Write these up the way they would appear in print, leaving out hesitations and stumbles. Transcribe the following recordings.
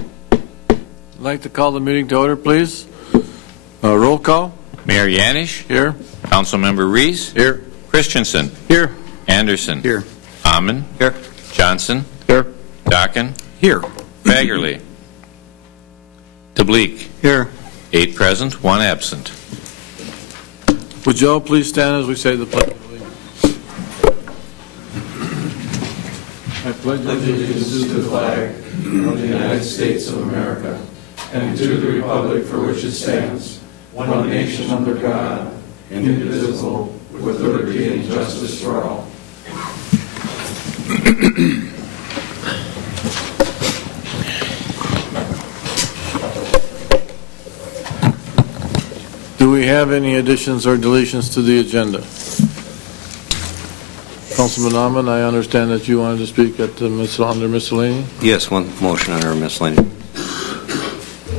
I'd like to call the meeting to order, please. Roll call. Mayor Yanish. Here. Councilmember Reese. Here. Christensen. Here. Anderson. Here. Amman. Here. Johnson. Here. Dockin. Here. Fagerly. DeBleek. Here. 8 present, 1 absent. Would you all please stand as we say the pledge? I pledge allegiance to the flag of the United States of America and to the republic for which it stands, one nation under God, indivisible, with liberty and justice for all. Do we have any additions or deletions to the agenda? Councilman Amman, I understand that you wanted to speak at the under miscellany. Yes, one motion under miscellaneous.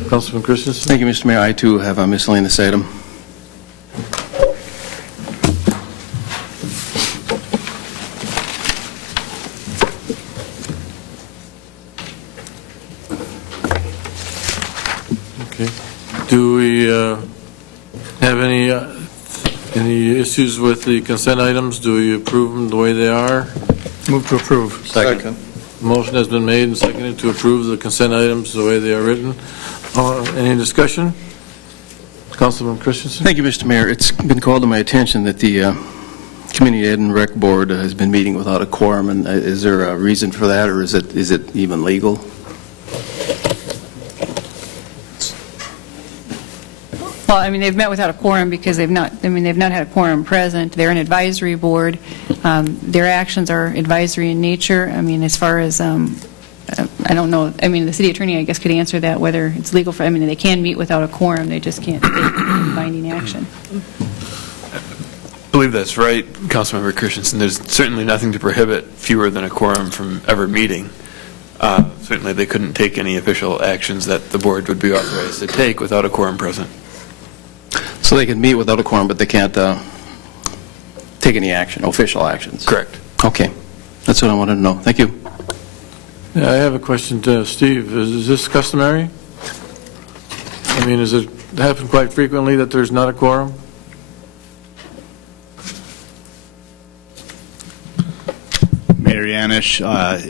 Councilman Christensen. Thank you, Mr. Mayor. I too have a miscellaneous item. Okay. Do we have any issues with the consent items? Do we approve them the way they are? Move to approve. Second. Motion has been made and seconded to approve the consent items the way they are written. Any discussion? Councilman Christensen. Thank you, Mr. Mayor. It's been called to my attention that the Community Ed and Rec Board has been meeting without a quorum, and is there a reason for that, or is it even legal? Well, I mean, they've met without a quorum because they've not had a quorum present. They're an advisory board. Their actions are advisory in nature. I mean, as far as, I don't know, I mean, the city attorney, I guess, could answer that, whether it's legal for, I mean, they can meet without a quorum. They just can't take binding action. I believe that's right, Councilmember Christensen. There's certainly nothing to prohibit fewer than a quorum from ever meeting. Certainly they couldn't take any official actions that the board would be authorized to take without a quorum present. So they can meet without a quorum, but they can't take any action, official actions? Correct. Okay. That's what I wanted to know. Thank you. Yeah, I have a question to Steve. Is this customary? I mean, does it happen quite frequently that there's not a quorum? Mayor Yanish,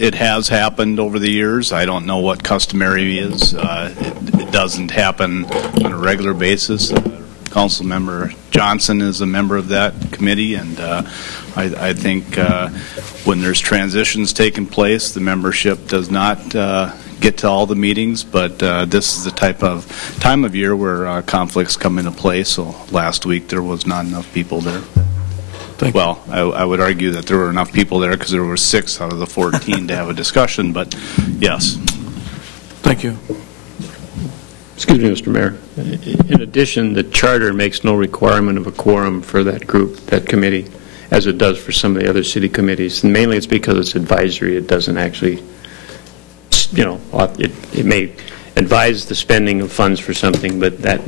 it has happened over the years. I don't know what customary is. It doesn't happen on a regular basis. Councilmember Johnson is a member of that committee, and I think when there's transitions taking place, the membership does not get to all the meetings, but this is the time of year where conflicts come into play. So last week there was not enough people there. Well, I would argue that there were enough people there because there were 6 out of the 14 to have a discussion, but yes. Thank you. Excuse me, Mr. Mayor. In addition, the charter makes no requirement of a quorum for that group, that committee, as it does for some of the other city committees. And mainly it's because it's advisory. It doesn't actually, you know, it may advise the spending of funds for something, but that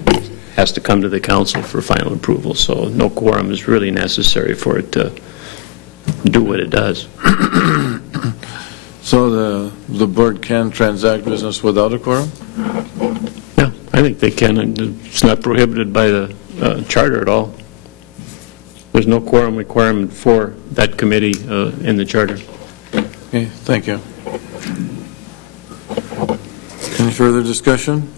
has to come to the council for final approval. So no quorum is really necessary for it to do what it does. So the board can transact business without a quorum? Yeah, I think they can. And it's not prohibited by the charter at all. There's no quorum requirement for that committee in the charter. Okay, thank you. Any further discussion?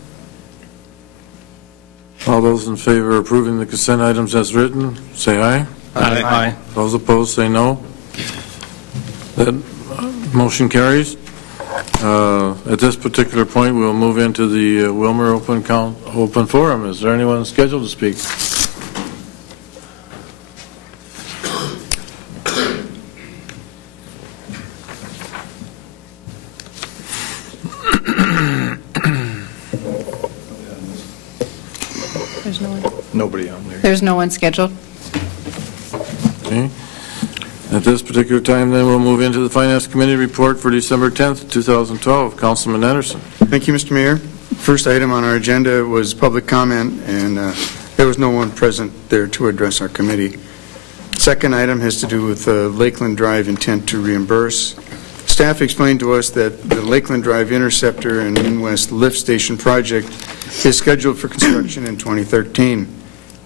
All those in favor of approving the consent items as written, say aye. Aye. Aye. Those opposed, say no. That motion carries. At this particular point, we'll move into the Willmar open forum. Is there anyone scheduled to speak? There's no one. Nobody on there. There's no one scheduled. Okay. At this particular time, then, we'll move into the Finance Committee report for December 10th, 2012. Councilman Anderson. Thank you, Mr. Mayor. First item on our agenda was public comment, and there was no one present there to address our committee. Second item has to do with Lakeland Drive intent to reimburse. Staff explained to us that the Lakeland Drive Interceptor and Inwest Lift Station project is scheduled for construction in 2013.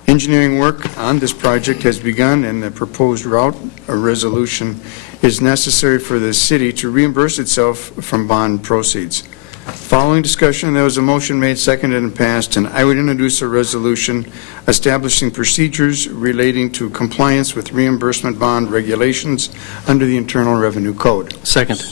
Engineering work on this project has begun, and the proposed route resolution is necessary for the city to reimburse itself from bond proceeds. Following discussion, there was a motion made, seconded, and passed, and I would introduce a resolution establishing procedures relating to compliance with reimbursement bond regulations under the Internal Revenue Code. Second.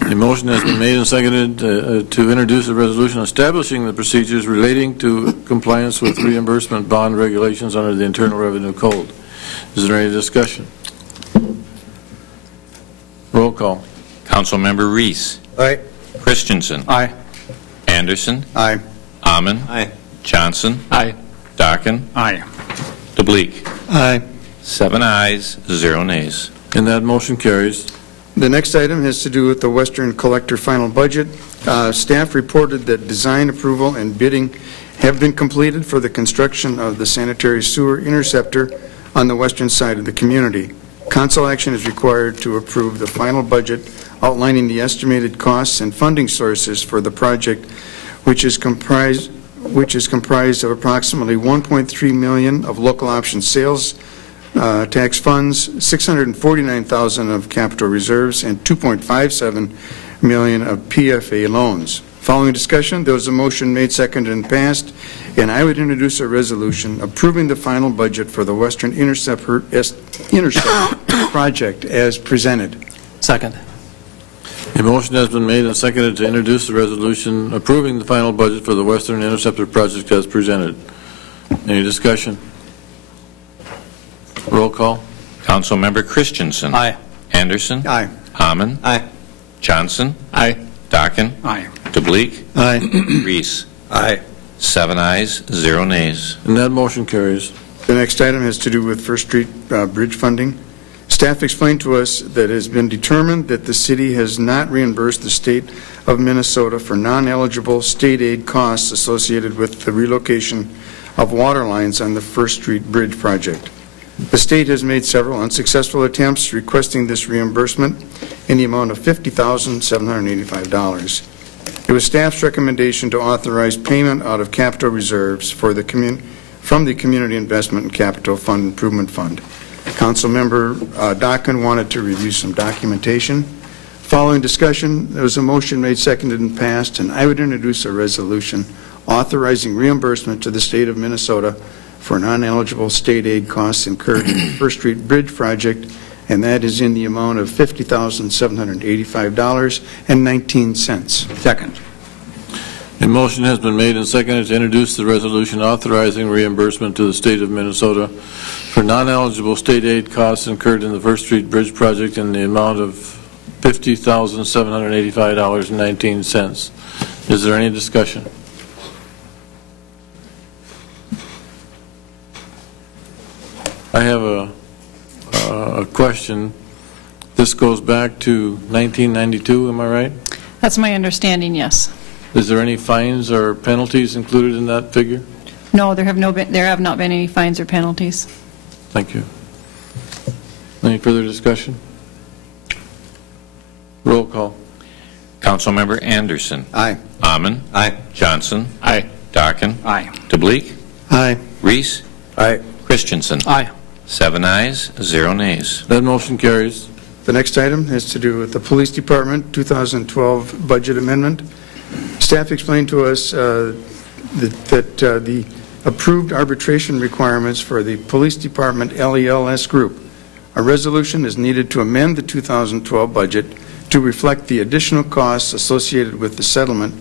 A motion has been made and seconded to introduce a resolution establishing the procedures relating to compliance with reimbursement bond regulations under the Internal Revenue Code. Is there any discussion? Roll call. Councilmember Reese. Aye. Christensen. Aye. Anderson. Aye. Amon. Aye. Johnson. Aye. Dockin. Aye. DeBleek. Aye. 7 ayes, 0 nays. And that motion carries. The next item has to do with the Western Collector final budget. Staff reported that design approval and bidding have been completed for the construction of the sanitary sewer interceptor on the western side of the community. Council action is required to approve the final budget outlining the estimated costs and funding sources for the project, which is comprised of approximately $1.3 million of local option sales tax funds, $649,000 of capital reserves, and $2.57 million of PFA loans. Following discussion, there was a motion made, seconded, and passed, and I would introduce a resolution approving the final budget for the Western Interceptor project as presented. Second. A motion has been made and seconded to introduce the resolution approving the final budget for the Western Interceptor project as presented. Any discussion? Roll call. Councilmember Christensen. Aye. Anderson. Aye. Amon. Aye. Johnson. Aye. Dockin. Aye. DeBleek. Aye. Reese. Aye. 7 ayes, 0 nays. And that motion carries. The next item has to do with First Street Bridge funding. Staff explained to us that it has been determined that the city has not reimbursed the state of Minnesota for non-eligible state aid costs associated with the relocation of water lines on the First Street Bridge project. The state has made several unsuccessful attempts requesting this reimbursement in the amount of $50,785. It was staff's recommendation to authorize payment out of capital reserves from the Community Investment and Capital Fund Improvement Fund. Councilmember Dockin wanted to review some documentation. Following discussion, there was a motion made, seconded, and passed, and I would introduce a resolution authorizing reimbursement to the state of Minnesota for non-eligible state aid costs incurred in the First Street Bridge project, and that is in the amount of $50,785.19. Second. A motion has been made and seconded to introduce the resolution authorizing reimbursement to the state of Minnesota for non-eligible state aid costs incurred in the First Street Bridge project in the amount of $50,785.19. Is there any discussion? I have a question. This goes back to 1992, am I right? That's my understanding, yes. Is there any fines or penalties included in that figure? No, there have not been any fines or penalties. Thank you. Any further discussion? Roll call. Councilmember Anderson. Aye. Amon. Aye. Johnson. Aye. Dockin. Aye. DeBleek. Aye. Reese. Aye. Christensen. Aye. 7 ayes, 0 nays. That motion carries. The next item has to do with the Police Department 2012 budget amendment. Staff explained to us that the approved arbitration requirements for the Police Department LELS group, a resolution is needed to amend the 2012 budget to reflect the additional costs associated with the settlement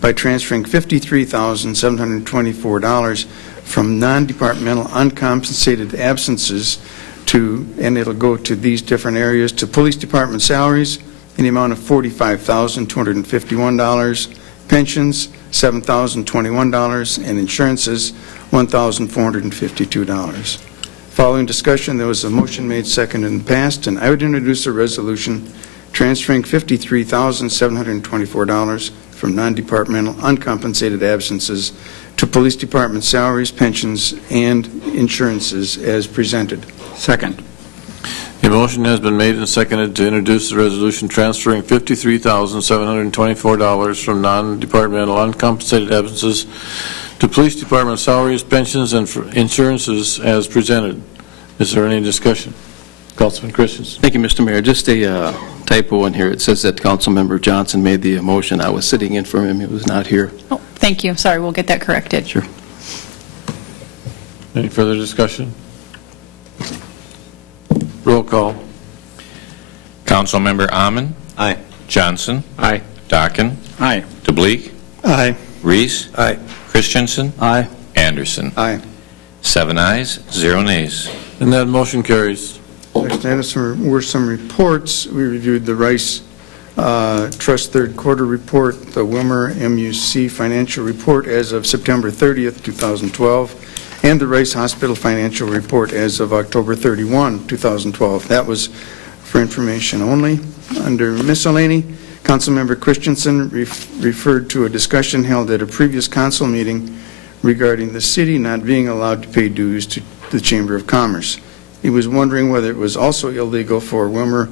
by transferring $53,724 from non-departmental uncompensated absences to, and it'll go to these different areas, to police department salaries in the amount of $45,251, pensions $7,021, and insurances $1,452. Following discussion, there was a motion made, seconded, and passed, and I would introduce a resolution transferring $53,724 from non-departmental uncompensated absences to police department salaries, pensions, and insurances as presented. Second. A motion has been made and seconded to introduce the resolution transferring $53,724 from non-departmental uncompensated absences to police department salaries, pensions, and insurances as presented. Is there any discussion? Councilman Christensen. Thank you, Mr. Mayor. Just a typo in here. It says that Councilmember Johnson made the motion. I was sitting in for him. He was not here. Oh, thank you. Sorry, we'll get that corrected. Sure. Any further discussion? Roll call. Councilmember Amon. Aye. Johnson. Aye. Dockin. Aye. DeBleek. Aye. Reese. Aye. Christensen. Aye. Anderson. Aye. 7 ayes, 0 nays. And that motion carries. Next item were some reports. We reviewed the Rice Trust third quarter report, the Willmar MUC financial report as of September 30th, 2012, and the Rice Hospital financial report as of October 31, 2012. That was for information only. Under miscellany, Councilmember Christensen referred to a discussion held at a previous council meeting regarding the city not being allowed to pay dues to the Chamber of Commerce. He was wondering whether it was also illegal for Willmar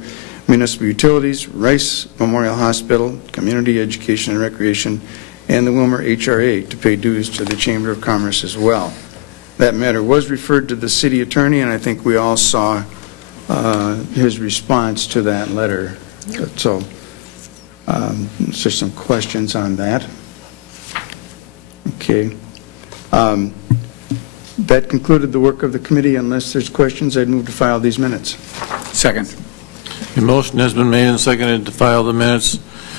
Municipal Utilities, Rice Memorial Hospital, Community Education and Recreation, and the Willmar HRA to pay dues to the Chamber of Commerce as well. That matter was referred to the city attorney, and I think we all saw his response to that letter. So there's some questions on that. Okay. That concluded the work of the committee. Unless there's questions, I'd move to file these minutes. Second. A motion has been made and seconded to file the minutes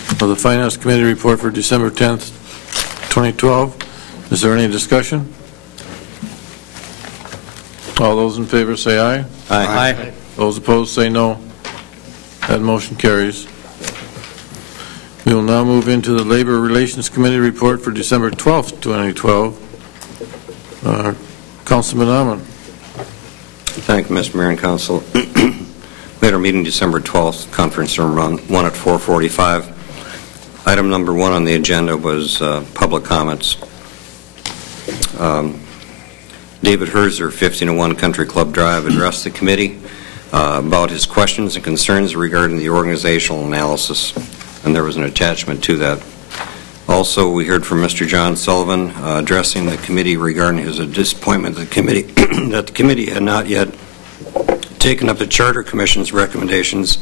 of the Finance Committee report for December 10th, 2012. Is there any discussion? All those in favor say aye. Aye. Those opposed say no. That motion carries. We will now move into the Labor Relations Committee report for December 12th, 2012. Councilman Amon. Thank you, Mr. Mayor and Council. We had our meeting December 12th, conference room 1 at 4:45. Item number 1 on the agenda was public comments. David Herzer, 1501 Country Club Drive, addressed the committee about his questions and concerns regarding the organizational analysis, and there was an attachment to that. Also, we heard from Mr. John Sullivan addressing the committee regarding his disappointment that the committee had not yet taken up the Charter Commission's recommendations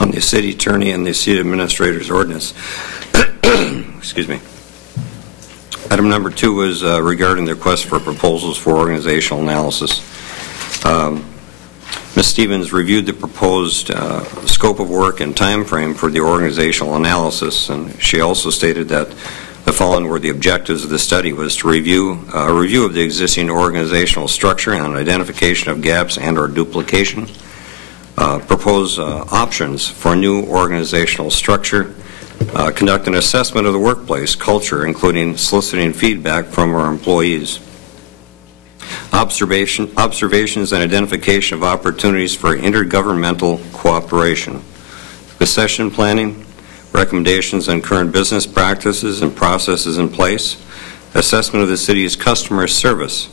on the city attorney and the city administrator's ordinance. Excuse me. Item number 2 was regarding the request for proposals for organizational analysis. Ms. Stevens reviewed the proposed scope of work and time frame for the organizational analysis, and she also stated that the following were the objectives of the study: was to review a review of the existing organizational structure and identification of gaps and or duplication, propose options for a new organizational structure, conduct an assessment of the workplace culture, including soliciting feedback from our employees, observations and identification of opportunities for intergovernmental cooperation, succession planning, recommendations on current business practices and processes in place, assessment of the city's customer service,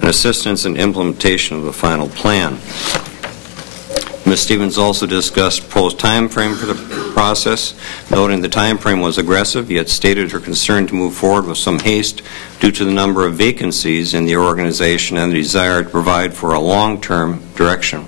and assistance in implementation of the final plan. Ms. Stevens also discussed proposed time frame for the process, noting the time frame was aggressive, yet stated her concern to move forward with some haste due to the number of vacancies in the organization and the desire to provide for a long-term direction.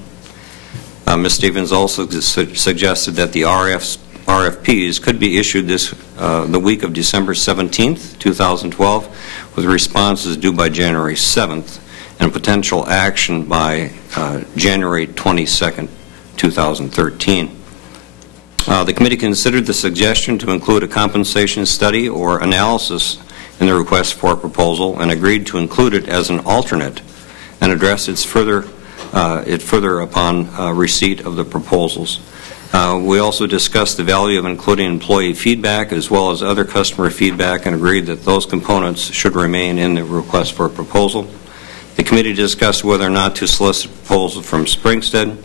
Ms. Stevens also suggested that the RFPs could be issued the week of December 17th, 2012, with responses due by January 7th and potential action by January 22nd, 2013. The committee considered the suggestion to include a compensation study or analysis in the request for a proposal and agreed to include it as an alternate and address it further upon receipt of the proposals. We also discussed the value of including employee feedback as well as other customer feedback and agreed that those components should remain in the request for a proposal. The committee discussed whether or not to solicit a proposal from Springstead.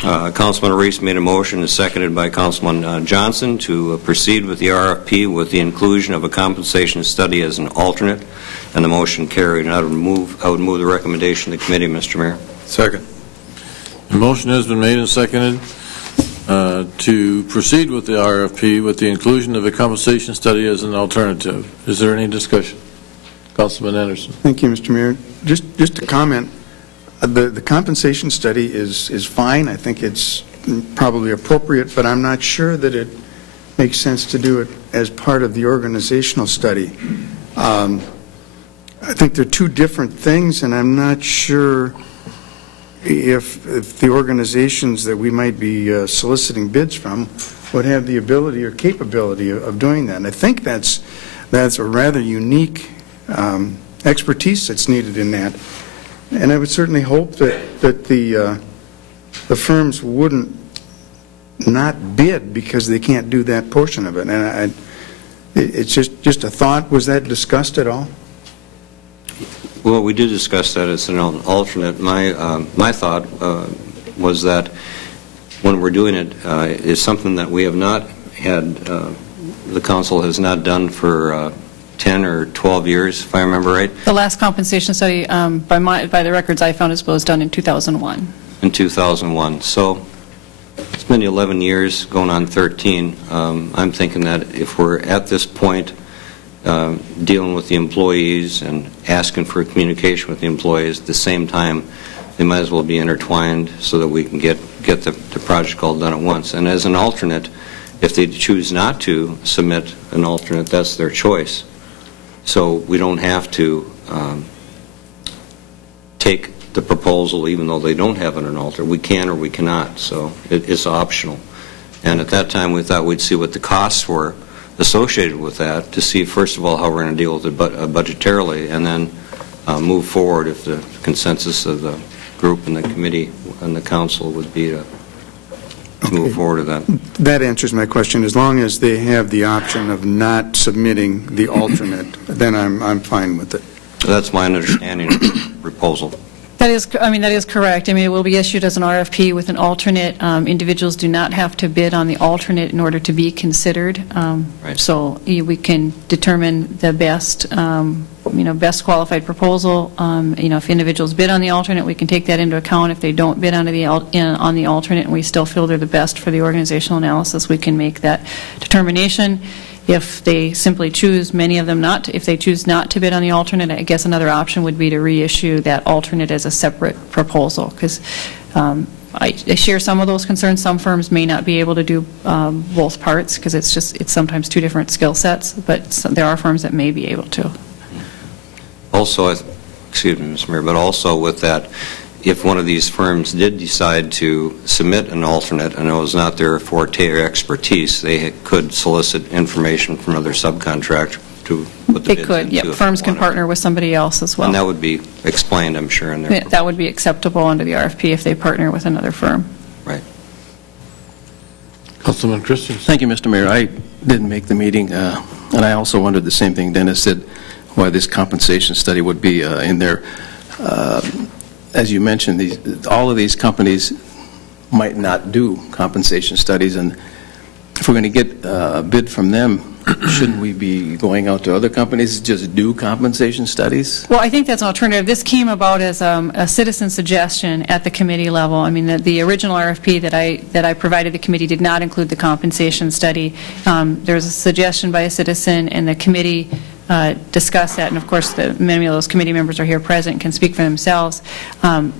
Councilman Reese made a motion, seconded by Councilman Johnson, to proceed with the RFP with the inclusion of a compensation study as an alternate, and the motion carried. And I would move the recommendation of the committee, Mr. Mayor. Second. A motion has been made and seconded to proceed with the RFP with the inclusion of a compensation study as an alternative. Is there any discussion? Councilman Anderson. Thank you, Mr. Mayor. Just a comment. The compensation study is fine. I think it's probably appropriate, but I'm not sure that it makes sense to do it as part of the organizational study. I think they're two different things, and I'm not sure if the organizations that we might be soliciting bids from would have the ability or capability of doing that. And I think that's a rather unique expertise that's needed in that. And I would certainly hope that the firms wouldn't not bid because they can't do that portion of it. And it's just a thought. Was that discussed at all? Well, we did discuss that as an alternate. My thought was that when we're doing it, is something that we have not had, the council has not done for 10 or 12 years, if I remember right. The last compensation study, by the records I found, was done in 2001. In 2001. So it's been 11 years, going on 13. I'm thinking that if we're at this point dealing with the employees and asking for communication with the employees at the same time, they might as well be intertwined so that we can get the project all done at once. And as an alternate, if they choose not to submit an alternate, that's their choice. So we don't have to take the proposal even though they don't have an alternate. We can or we cannot, so it's optional. And at that time we thought we'd see what the costs were associated with that to see, first of all, how we're going to deal with it budgetarily, and then move forward if the consensus of the group and the committee and the council would be to move forward to that. That answers my question. As long as they have the option of not submitting the alternate, then I'm fine with it. That's my understanding of the proposal. That is correct. I mean, it will be issued as an RFP with an alternate. Individuals do not have to bid on the alternate in order to be considered. Right. So we can determine the best, best qualified proposal. If individuals bid on the alternate, we can take that into account. If they don't bid on the alternate, and we still feel they're the best for the organizational analysis, we can make that determination. If they simply choose, many of them not, if they choose not to bid on the alternate, I guess another option would be to reissue that alternate as a separate proposal, because I share some of those concerns. Some firms may not be able to do both parts because it's sometimes two different skill sets, but there are firms that may be able to. Also, excuse me, Mr. Mayor, but also with that, if one of these firms did decide to submit an alternate and it was not their forte or expertise, they could solicit information from other subcontractors to put the bids into. They could, yeah. Firms can partner with somebody else as well. And that would be explained, I'm sure, in there. That would be acceptable under the RFP if they partner with another firm. Right. Councilman Christensen. Thank you, Mr. Mayor. I didn't make the meeting, and I also wondered the same thing Dennis said, why this compensation study would be in there. As you mentioned, all of these companies might not do compensation studies, and if we're going to get a bid from them, shouldn't we be going out to other companies to just do compensation studies? Well, I think that's an alternative. This came about as a citizen suggestion at the committee level. I mean, the original RFP that I provided the committee did not include the compensation study. There was a suggestion by a citizen, and the committee discuss that, and of course many of those committee members are here present and can speak for themselves. The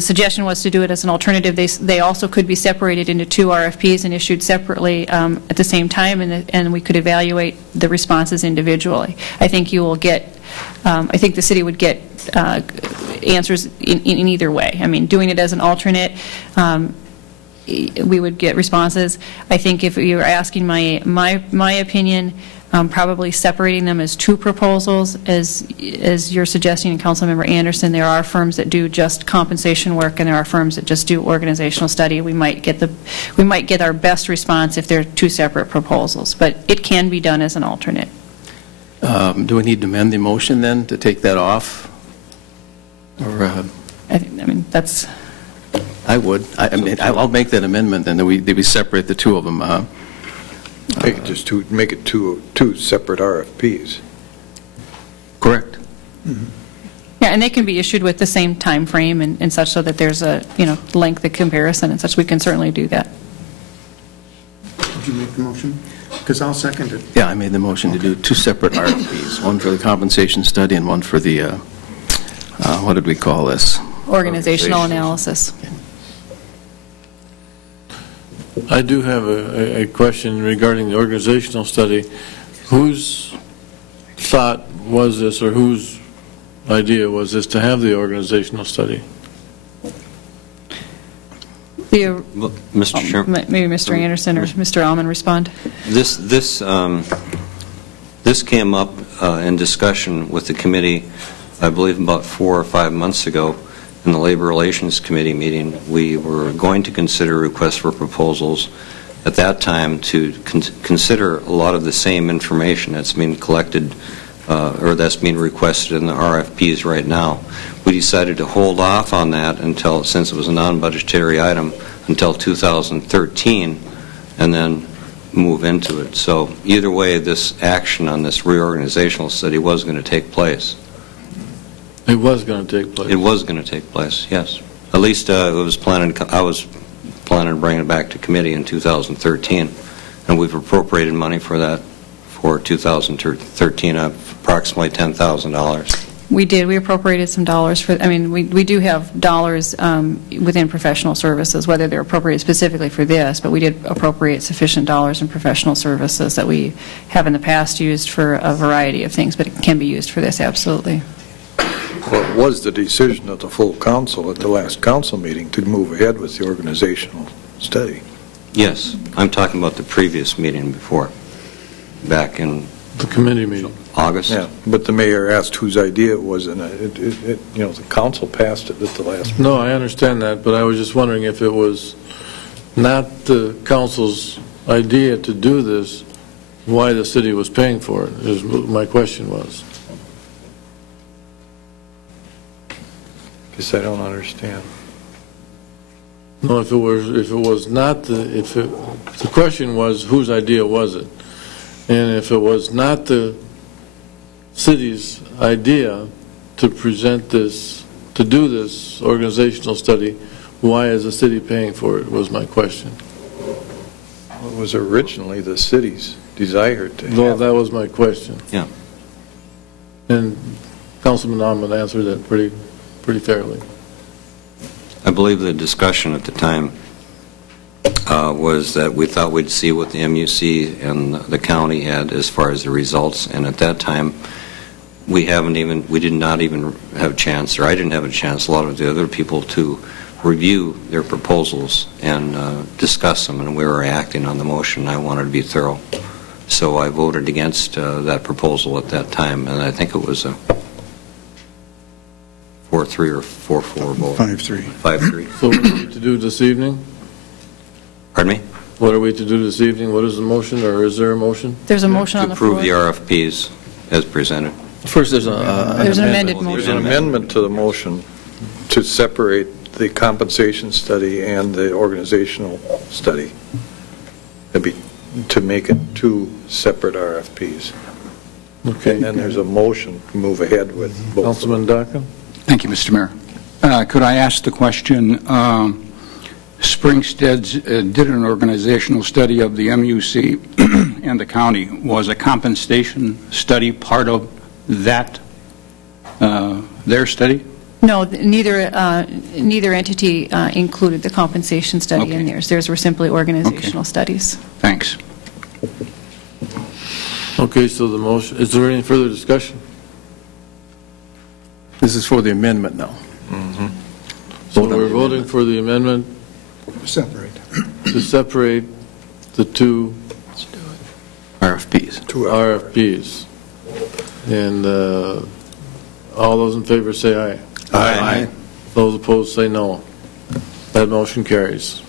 suggestion was to do it as an alternative. They also could be separated into two RFPs and issued separately at the same time, and we could evaluate the responses individually. I think you will get, I think the city would get answers in either way. I mean, doing it as an alternate, we would get responses. I think if you were asking my opinion, probably separating them as two proposals, as you're suggesting, and Councilmember Anderson, there are firms that do just compensation work, and there are firms that just do organizational study. We might get our best response if they're two separate proposals, but it can be done as an alternate. Do we need to amend the motion then to take that off? Or I mean, that's. I would. I'll make that amendment then, that we separate the two of them. Make it two separate RFPs. Correct. Yeah, Yeah, and they can be issued with the same time frame and such, so that there's a, length of comparison and such. We can certainly do that. Did you make the motion? Because I'll second it. Yeah, I made the motion to do 2 separate RFPs, one for the compensation study and one for the, what did we call this? Organizational analysis. I do have a question regarding the organizational study. Whose thought was this, or whose idea was this to have the organizational study? Well, Mr. Chairman, Maybe Mr. Anderson or Mr. Alman respond. this came up in discussion with the committee, I believe about 4 or 5 months ago in the Labor Relations Committee meeting. We were going to consider requests for proposals at that time to consider a lot of the same information that's being collected or that's being requested in the RFPs right now. We decided to hold off on that until, since it was a non-budgetary item, until 2013, and then move into it. So either way, this action on this reorganizational study was going to take place. It was going to take place. It was going to take place, yes. At least it was planning. I was planning to bring it back to committee in 2013, and we've appropriated money for that for 2013, approximately $10,000. We did. We appropriated some dollars for, we do have dollars within professional services, whether they're appropriated specifically for this, but we did appropriate sufficient dollars in professional services that we have in the past used for a variety of things, but it can be used for this, absolutely. Well, it was the decision of the full council at the last council meeting to move ahead with the organizational study. Yes, I'm talking about the previous meeting before, back in the committee meeting. August. Yeah, but the mayor asked whose idea it was, and the council passed it at the last meeting. No, I understand that, but I was just wondering if it was not the council's idea to do this, why the city was paying for it, is what my question was. Guess I don't understand. No, if it was not the question was whose idea was it, and if it was not the city's idea to present this, to do this organizational study, why is the city paying for it, was my question. Well, it was originally the city's desire to have. Well, that was my question. Yeah. And Councilman Ahmed answered that pretty fairly. I believe the discussion at the time was that we thought we'd see what the MUC and the county had as far as the results, and at that time we did not even have a chance, or I didn't have a chance, a lot of the other people, to review their proposals and discuss them, and we were acting on the motion. I wanted to be thorough. So I voted against that proposal at that time, and I think it was a 4-3 or 4-4 vote. 5-3. 5-3. So what are we to do this evening? Pardon me? What are we to do this evening? What is the motion, or is there a motion? There's a motion on the floor. To approve the RFPs as presented. First, there's an amended There's motion. an amendment to the motion to separate the compensation study and the organizational study. To make it 2 separate RFPs. Okay. And then there's a motion to move ahead with both. Councilman Daca? Thank you, Mr. Mayor. Could I ask the question, Springstead's did an organizational study of the MUC and the county. Was a compensation study part of that, their study? No, neither entity included the compensation study in theirs. Theirs were simply organizational studies. Thanks. Okay, so the motion, is there any further discussion? This is for the amendment now. Mm-hmm. So we're voting for the amendment Separate. to separate the 2 RFPs. RFPs. And all those in favor say aye. Aye. Those opposed say no. That motion carries.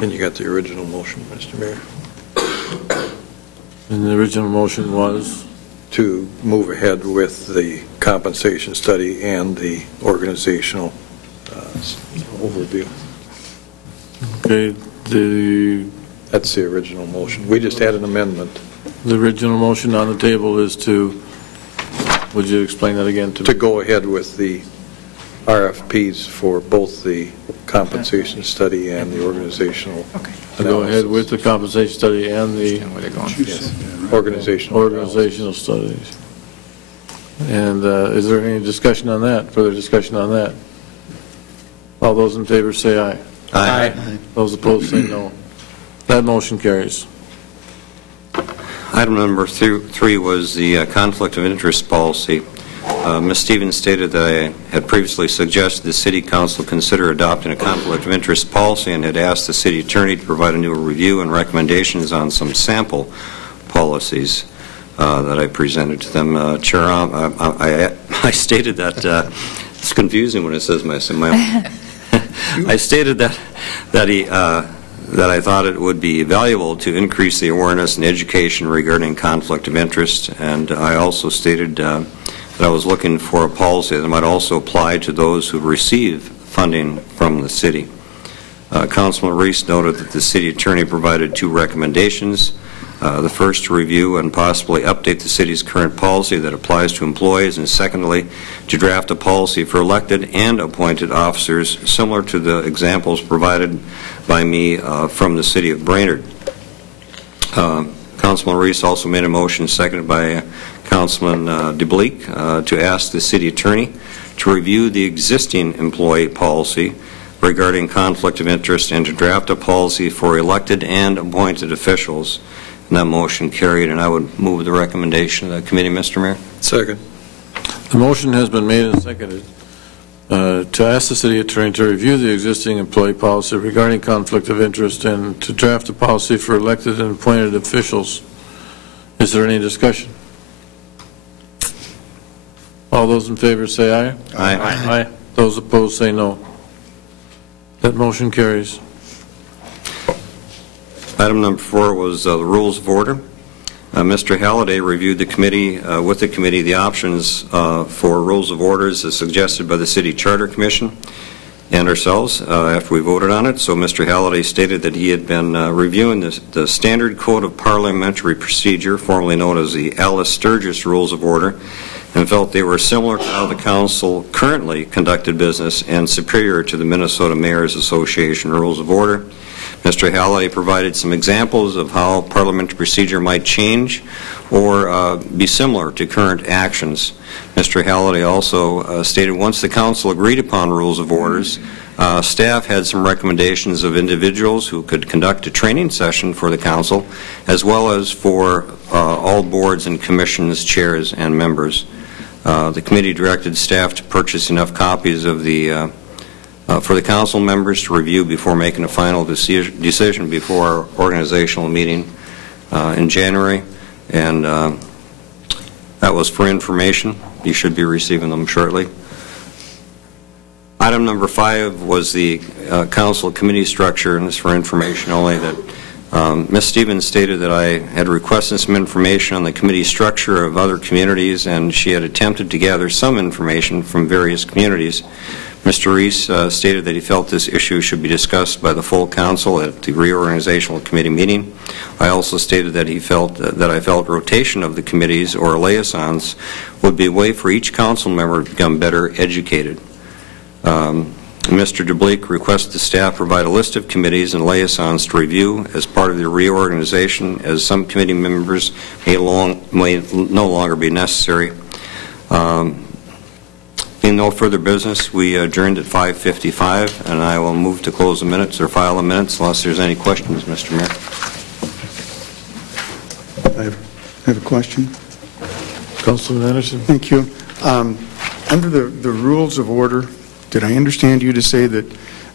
And you got the original motion, Mr. Mayor, And the original motion was? to move ahead with the compensation study and the organizational overview. Okay, That's the original motion. We just had an amendment. the original motion on the table is to Would you explain that again to me? To go ahead with the RFPs for both the compensation study and the organizational To go ahead with the compensation study and the organizational studies. And is there any discussion on that, further discussion on that? All those in favor say aye. Aye. Those opposed say no. That motion carries. Item number 3 was the conflict of interest policy. Ms. Stevens stated that I had previously suggested the City Council consider adopting a conflict of interest policy and had asked the City Attorney to provide a new review and recommendations on some sample policies that I presented to them. Chair, I stated that it's confusing when it says my I stated that I thought it would be valuable to increase the awareness and education regarding conflict of interest, and I also stated that I was looking for a policy that might also apply to those who receive funding from the city. Councilman Reese noted that the City Attorney provided 2 recommendations. The first, to review and possibly update the city's current policy that applies to employees, and secondly, to draft a policy for elected and appointed officers similar to the examples provided by me from the city of Brainerd. Councilman Reese also made a motion, seconded by Councilman DeBleek, to ask the City Attorney to review the existing employee policy regarding conflict of interest and to draft a policy for elected and appointed officials. And that motion carried, and I would move the recommendation of the committee, Mr. Mayor. Second. The motion has been made and seconded to ask the City Attorney to review the existing employee policy regarding conflict of interest and to draft a policy for elected and appointed officials. Is there any discussion? All those in favor say aye. Aye. Aye. Those opposed say no. That motion carries. Item number 4 was the rules of order. Mr. Halliday reviewed the committee with the committee the options for rules of orders as suggested by the City Charter Commission and ourselves after we voted on it. So Mr. Halliday stated that he had been reviewing the Standard Code of Parliamentary Procedure, formerly known as the Alice Sturgis Rules of Order, and felt they were similar to how the Council currently conducted business and superior to the Minnesota Mayor's Association Rules of Order. Mr. Halliday provided some examples of how parliamentary procedure might change or be similar to current actions. Mr. Halliday also stated once the Council agreed upon rules of orders, staff had some recommendations of individuals who could conduct a training session for the Council, as well as for all boards and commissions, chairs, and members. The committee directed staff to purchase enough copies of the for the Council members to review before making a final decision before our organizational meeting in January, and that was for information. You should be receiving them shortly. Item number 5 was the Council committee structure, and this is for information only, that Ms. Stevens stated that I had requested some information on the committee structure of other communities, and she had attempted to gather some information from various communities. Mr. Reese stated that he felt this issue should be discussed by the full Council at the reorganizational committee meeting. I also stated that he felt that I felt rotation of the committees or liaisons would be a way for each Council member to become better educated. Mr. DeBleek requested the staff provide a list of committees and liaisons to review as part of the reorganization, as some committee members may no longer be necessary. Being no further business, we adjourned at 5:55, and I will move to close the minutes or file the minutes unless there's any questions, Mr. Mayor. I have a question. Councilman Anderson. Thank you. Under the rules of order, did I understand you to say that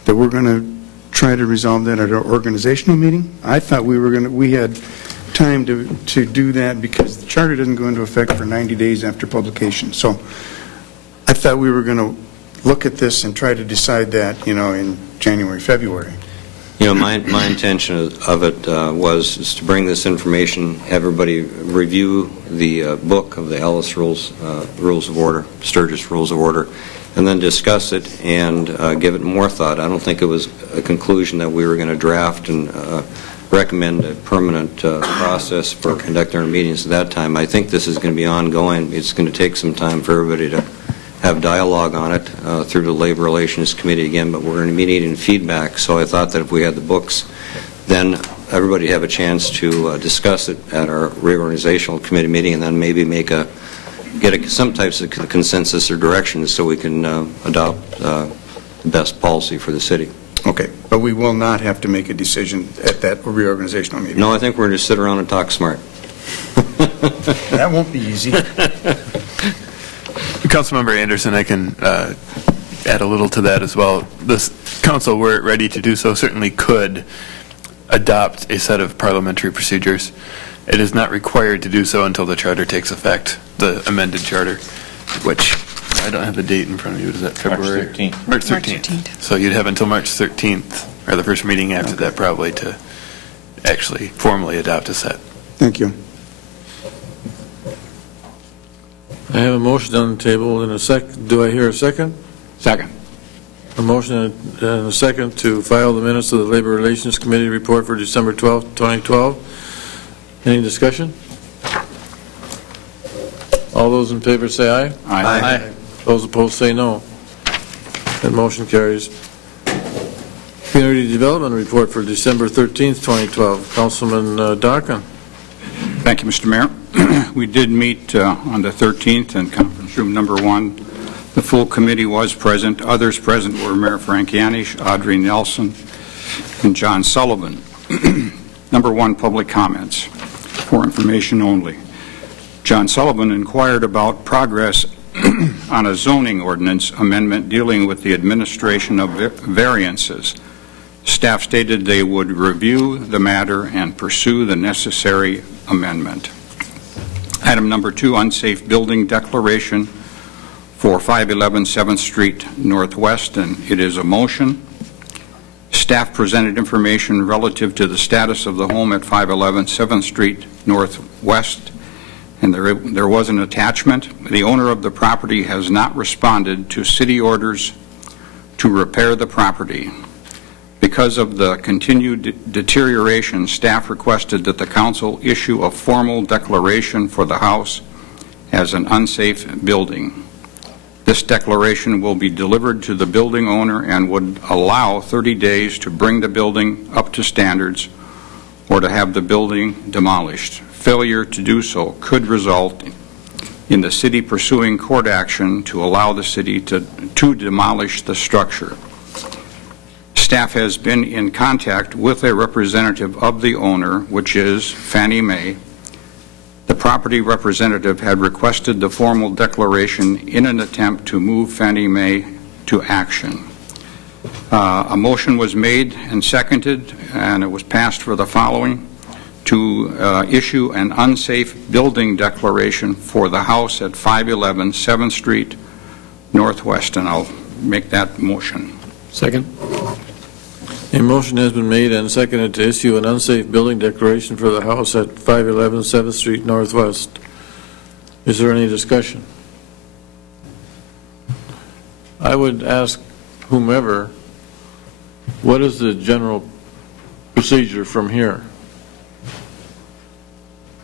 we're going to try to resolve that at our organizational meeting? I thought we had time to do that because the charter doesn't go into effect for 90 days after publication. So I thought we were going to look at this and try to decide that, in January, February. My intention of it was to bring this information, have everybody review the book of the Alice Rules of Order, Sturgis Rules of Order, and then discuss it and give it more thought. I don't think it was a conclusion that we were going to draft and recommend a permanent process for conducting our meetings at that time. I think this is going to be ongoing. It's going to take some time for everybody to have dialogue on it through the Labor Relations Committee again, but we're going to be needing feedback, so I thought that if we had the books, then everybody have a chance to discuss it at our reorganizational committee meeting, and then maybe get some types of consensus or directions so we can adopt the best policy for the city. Okay, but we will not have to make a decision at that reorganizational meeting. No, I think we're going to sit around and talk smart. That won't be easy. Councilmember Anderson, I can add a little to that as well. This council, were it ready to do so, certainly could adopt a set of parliamentary procedures. It is not required to do so until the charter takes effect, the amended charter, which I don't have the date in front of you. Is that February? March 13th. March 13th. So you'd have until March 13th, or the first meeting after that probably, to actually formally adopt a set. Thank you. I have a motion on the table and a second. Do I hear a second? Second. A motion and a second to file the minutes of the Labor Relations Committee report for December 12th, 2012. Any discussion? All those in favor say aye. Aye. Those opposed say no. That motion carries. Community Development report for December 13th, 2012. Councilman Darkin. Thank you, Mr. Mayor. We did meet on the 13th in conference room number 1. The full committee was present. Others present were Mayor Frank Yanish, Audrey Nelson, and John Sullivan. Number 1, public comments for information only. John Sullivan inquired about progress on a zoning ordinance amendment dealing with the administration of variances. Staff stated they would review the matter and pursue the necessary amendment. Item number 2, unsafe building declaration for 511 7th Street Northwest, and it is a motion. Staff presented information relative to the status of the home at 511 7th Street Northwest, and there was an attachment. The owner of the property has not responded to city orders to repair the property. Because of the continued deterioration, staff requested that the council issue a formal declaration for the house as an unsafe building. This declaration will be delivered to the building owner and would allow 30 days to bring the building up to standards or to have the building demolished. Failure to do so could result in the city pursuing court action to allow the city to demolish the structure. Staff has been in contact with a representative of the owner, which is Fannie Mae. The property representative had requested the formal declaration in an attempt to move Fannie Mae to action. A motion was made and seconded, and it was passed for the following: to issue an unsafe building declaration for the house at 511 7th Street Northwest, and I'll make that motion. Second. A motion has been made and seconded to issue an unsafe building declaration for the house at 511 7th Street Northwest. Is there any discussion? I would ask whomever, what is the general procedure from here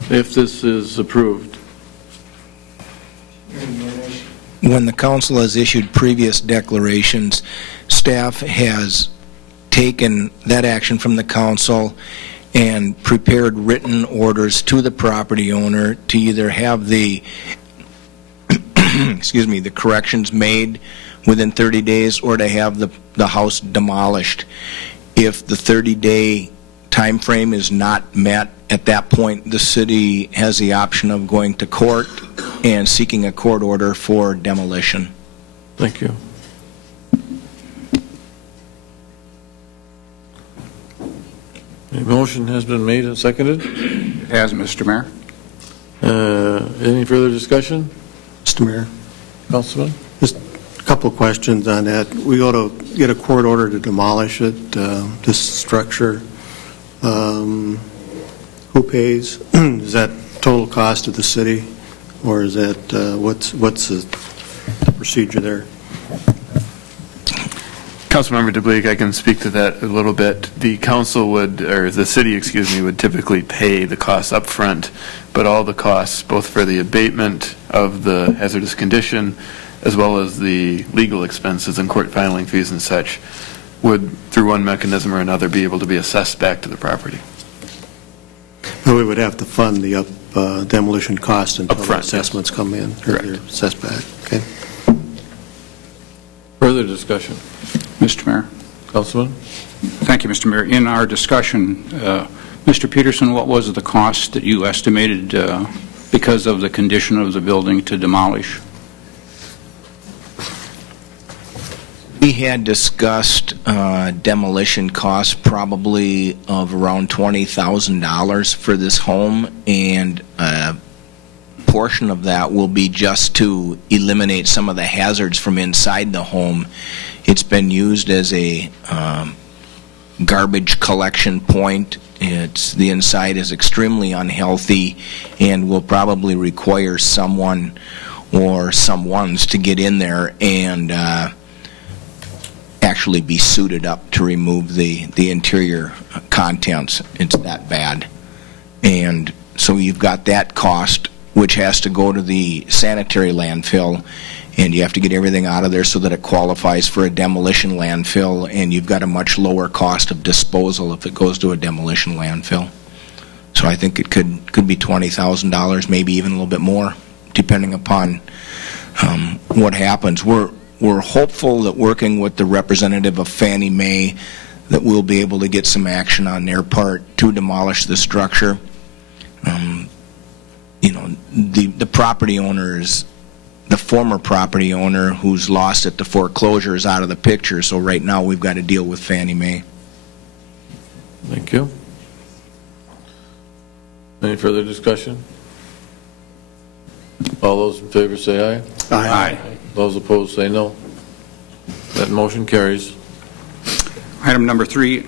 if this is approved? When the council has issued previous declarations, staff has taken that action from the council and prepared written orders to the property owner to either have the the corrections made within 30 days or to have the house demolished. If the 30-day time frame is not met, at that point the city has the option of going to court and seeking a court order for demolition. Thank you. A motion has been made and seconded. It has, Mr. Mayor. Any further discussion? Mr. Mayor, Councilman? just a couple of questions on that. We go to get a court order to demolish it, this structure. Who pays? Is that total cost of the city, or is that what's the procedure there? Councilmember DeBleek, I can speak to that a little bit. The council would, or the city, excuse me, would typically pay the costs up front, but all the costs, both for the abatement of the hazardous condition, as well as the legal expenses and court filing fees and such, would, through one mechanism or another, be able to be assessed back to the property. But we would have to fund the demolition cost until the Upfront, assessments come in. Correct. They're assessed back. Okay. Further discussion? Mr. Mayor. Councilman? Thank you, Mr. Mayor. In our discussion, Mr. Peterson, what was the cost that you estimated because of the condition of the building to demolish? We had discussed demolition costs probably of around $20,000 for this home, and a portion of that will be just to eliminate some of the hazards from inside the home. It's been used as a garbage collection point. The inside is extremely unhealthy and will probably require someone or someones to get in there and actually be suited up to remove the interior contents. It's that bad. And so you've got that cost, which has to go to the sanitary landfill, and you have to get everything out of there so that it qualifies for a demolition landfill, and you've got a much lower cost of disposal if it goes to a demolition landfill. So I think it could be $20,000, maybe even a little bit more, depending upon what happens. We're hopeful that working with the representative of Fannie Mae that we'll be able to get some action on their part to demolish the structure. You know, the property owners, the former property owner who's lost it to foreclosure is out of the picture, so right now we've got to deal with Fannie Mae. Thank you. Any further discussion? All those in favor say aye. Aye. Those opposed say no. That motion carries. Item number 3,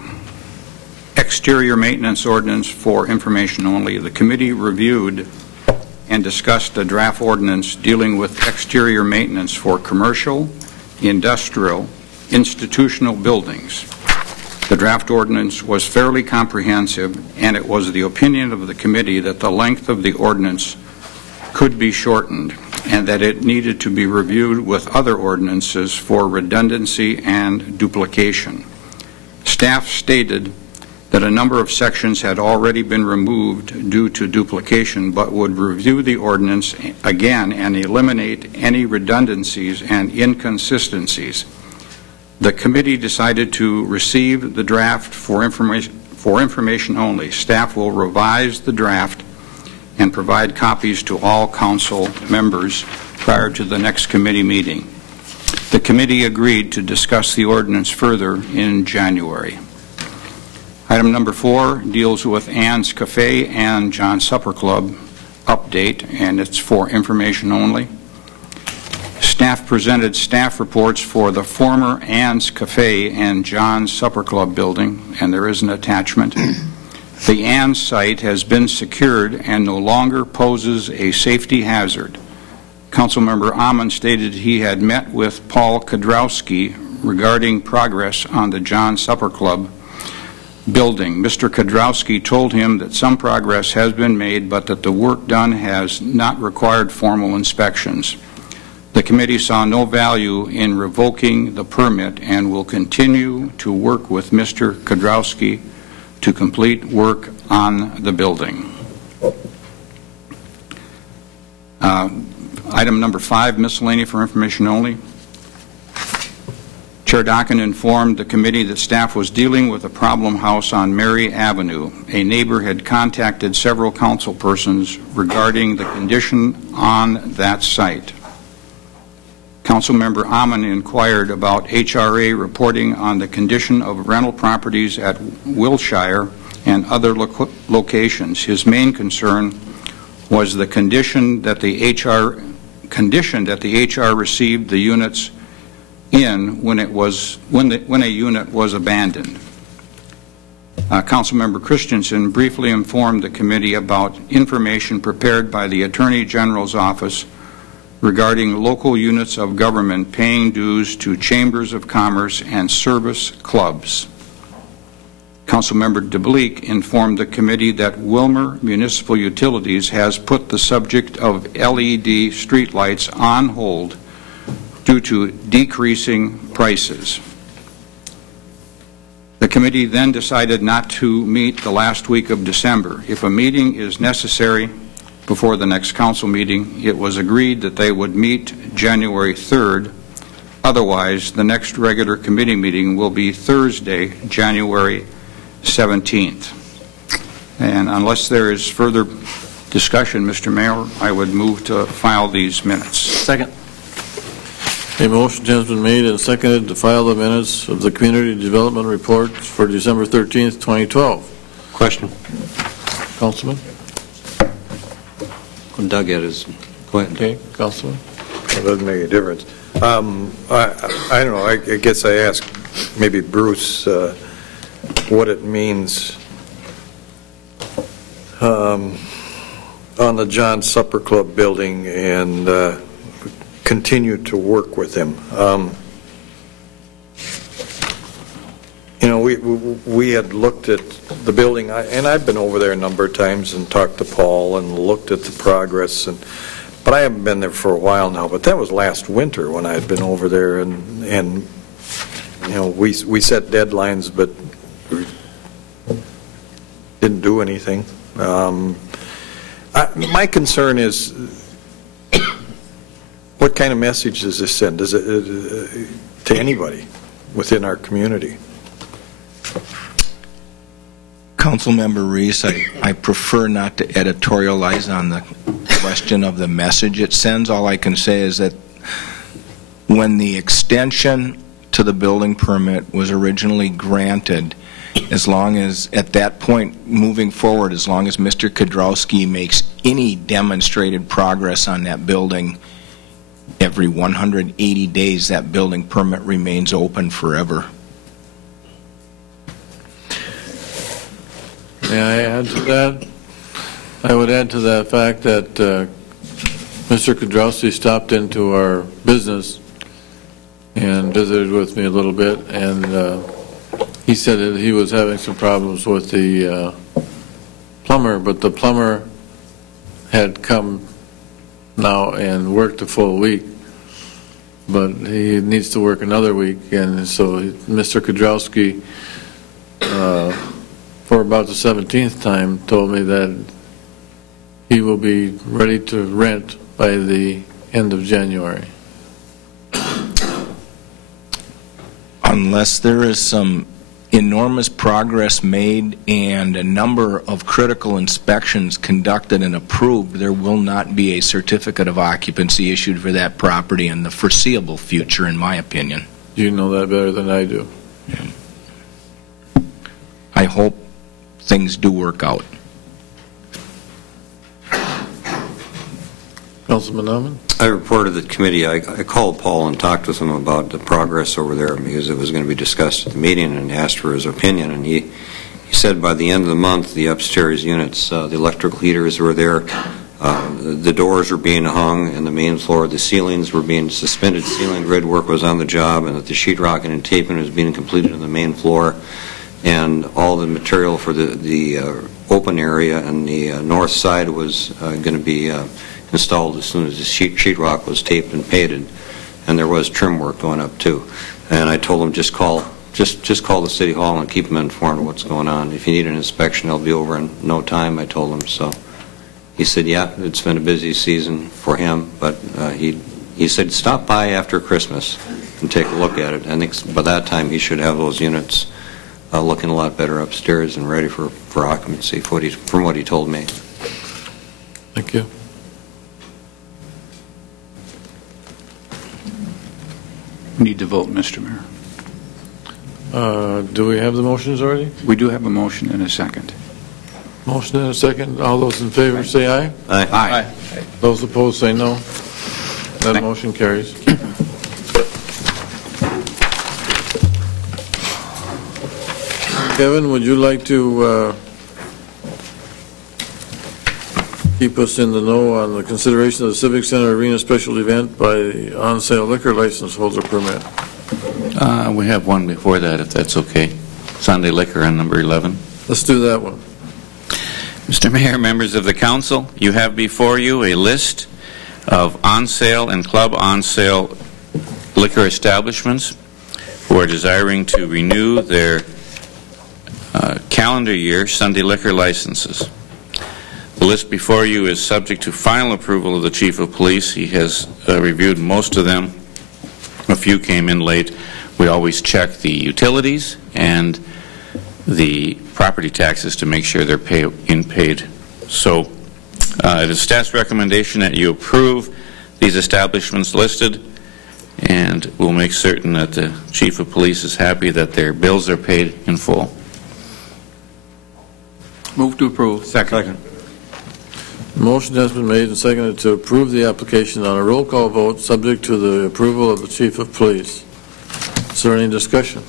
exterior maintenance ordinance for information only. The committee reviewed and discussed a draft ordinance dealing with exterior maintenance for commercial, industrial, institutional buildings. The draft ordinance was fairly comprehensive, and it was the opinion of the committee that the length of the ordinance could be shortened and that it needed to be reviewed with other ordinances for redundancy and duplication. Staff stated that a number of sections had already been removed due to duplication, but would review the ordinance again and eliminate any redundancies and inconsistencies. The committee decided to receive the draft for information only. Staff will revise the draft and provide copies to all council members prior to the next committee meeting. The committee agreed to discuss the ordinance further in January. Item number 4 deals with Ann's Cafe and John Supper Club update, and it's for information only. Staff presented staff reports for the former Ann's Cafe and John's Supper Club building, and there is an attachment. The Ann's site has been secured and no longer poses a safety hazard. Councilmember Amon stated he had met with Paul Kodrowski regarding progress on the John Supper Club building. Mr. Kodrowski told him that some progress has been made, but that the work done has not required formal inspections. The committee saw no value in revoking the permit and will continue to work with Mr. Kodrowski to complete work on the building. Item number 5, miscellany for information only. Chair Dockin informed the committee that staff was dealing with a problem house on Mary Avenue. A neighbor had contacted several council persons regarding the condition on that site. Councilmember Amon inquired about HRA reporting on the condition of rental properties at Wilshire and other locations. His main concern was the condition that the HR received the units in when a unit was abandoned. Councilmember Christensen briefly informed the committee about information prepared by the Attorney General's office regarding local units of government paying dues to chambers of commerce and service clubs. Councilmember DeBleek informed the committee that Willmar Municipal Utilities has put the subject of LED streetlights on hold due to decreasing prices. The committee then decided not to meet the last week of December. If a meeting is necessary before the next council meeting, it was agreed that they would meet January 3rd. Otherwise, the next regular committee meeting will be Thursday, January 17th. And unless there is further discussion, Mr. Mayor, I would move to file these minutes. Second. A motion has been made and seconded to file the minutes of the Community Development Report for December 13th, 2012. Question. Councilman? Doug had his. Go ahead. Okay, Councilman? It doesn't make a difference. I don't know. I guess I asked maybe Bruce what it means on the John Supper Club building and continue to work with him. You know, we had looked at the building, and I've been over there a number of times and talked to Paul and looked at the progress, but I haven't been there for a while now. But that was last winter when I had been over there, and you know, we set deadlines, but didn't do anything. My concern is, what kind of message does this send? Does it to anybody within our community? Councilmember Reese, I prefer not to editorialize on the question of the message it sends. All I can say is that when the extension to the building permit was originally granted, as long as, at that point, moving forward, as long as Mr. Kudrowski makes any demonstrated progress on that building, every 180 days that building permit remains open forever. May I add to that? I would add to that fact that Mr. Kudrowski stopped into our business and visited with me a little bit, and he said that he was having some problems with the plumber, but the plumber had come now and worked a full week, but he needs to work another week, and so Mr. Kudrowski, for about the 17th time, told me that he will be ready to rent by the end of January. Unless there is some enormous progress made and a number of critical inspections conducted and approved, there will not be a certificate of occupancy issued for that property in the foreseeable future, in my opinion. You know that better than I do. I hope things do work out. Councilman Nauman? I reported to the committee. I called Paul and talked with him about the progress over there because it was going to be discussed at the meeting, and asked for his opinion. And he said by the end of the month, the upstairs units, the electrical heaters were there, the doors were being hung, and the main floor, the ceilings were being suspended. Ceiling grid work was on the job, and that the sheetrocking and taping was being completed on the main floor, and all the material for the open area and the north side was going to be installed as soon as the sheetrock was taped and painted, and there was trim work going up too. And I told him just call the city hall and keep them informed of what's going on. If you need an inspection, they'll be over in no time, I told him. So he said, yeah, it's been a busy season for him, but he said stop by after Christmas and take a look at it. I think by that time he should have those units looking a lot better upstairs and ready for occupancy from what he told me. Thank you. We need to vote, Mr. Mayor. Do we have the motions already? We do have a motion and a second. Motion and a second. All those in favor say aye. Aye. Aye. Those opposed say no. That motion carries. Kevin, would you like to keep us in the know on the consideration of the Civic Center Arena special event by on-sale liquor license holder permit. We have one before that, if that's okay. Sunday liquor on number 11. Let's do that one. Mr. Mayor, members of the council, you have before you a list of on-sale and club on-sale liquor establishments who are desiring to renew their calendar year Sunday liquor licenses. The list before you is subject to final approval of the Chief of Police. He has reviewed most of them. A few came in late. We always check the utilities and the property taxes to make sure they're paid. So it is staff's recommendation that you approve these establishments listed, and we'll make certain that the Chief of Police is happy that their bills are paid in full. Move to approve. Second. Motion has been made and seconded to approve the application on a roll call vote, subject to the approval of the Chief of Police. Is there any discussion?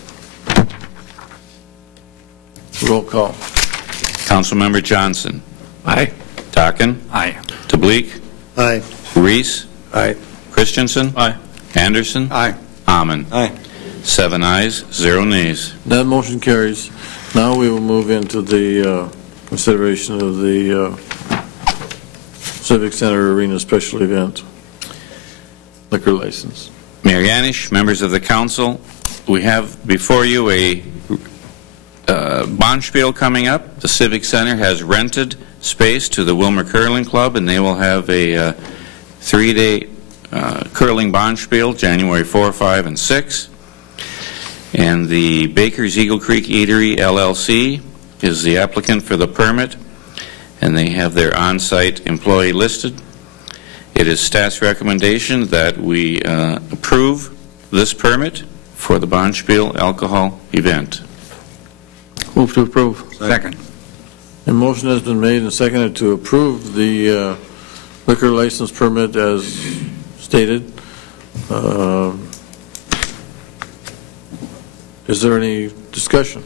Roll call. Councilmember Johnson. Aye. Dockin. Aye. DeBleek. Aye. Reese. Aye. Christensen. Aye. Anderson. Aye. Amon. Aye. 7 ayes, 0 nays. That motion carries. Now we will move into the consideration of the Civic Center Arena special event liquor license. Mayor Yanish, members of the council, we have before you a bonspiel coming up. The Civic Center has rented space to the Willmar Curling Club, and they will have a 3-day curling bonspiel, January 4, 5, and 6. And the Baker's Eagle Creek Eatery, LLC, is the applicant for the permit, and they have their on-site employee listed. It is staff's recommendation that we approve this permit for the bonspiel alcohol event. Move to approve. Second. A motion has been made and seconded to approve the liquor license permit as stated. Is there any discussion?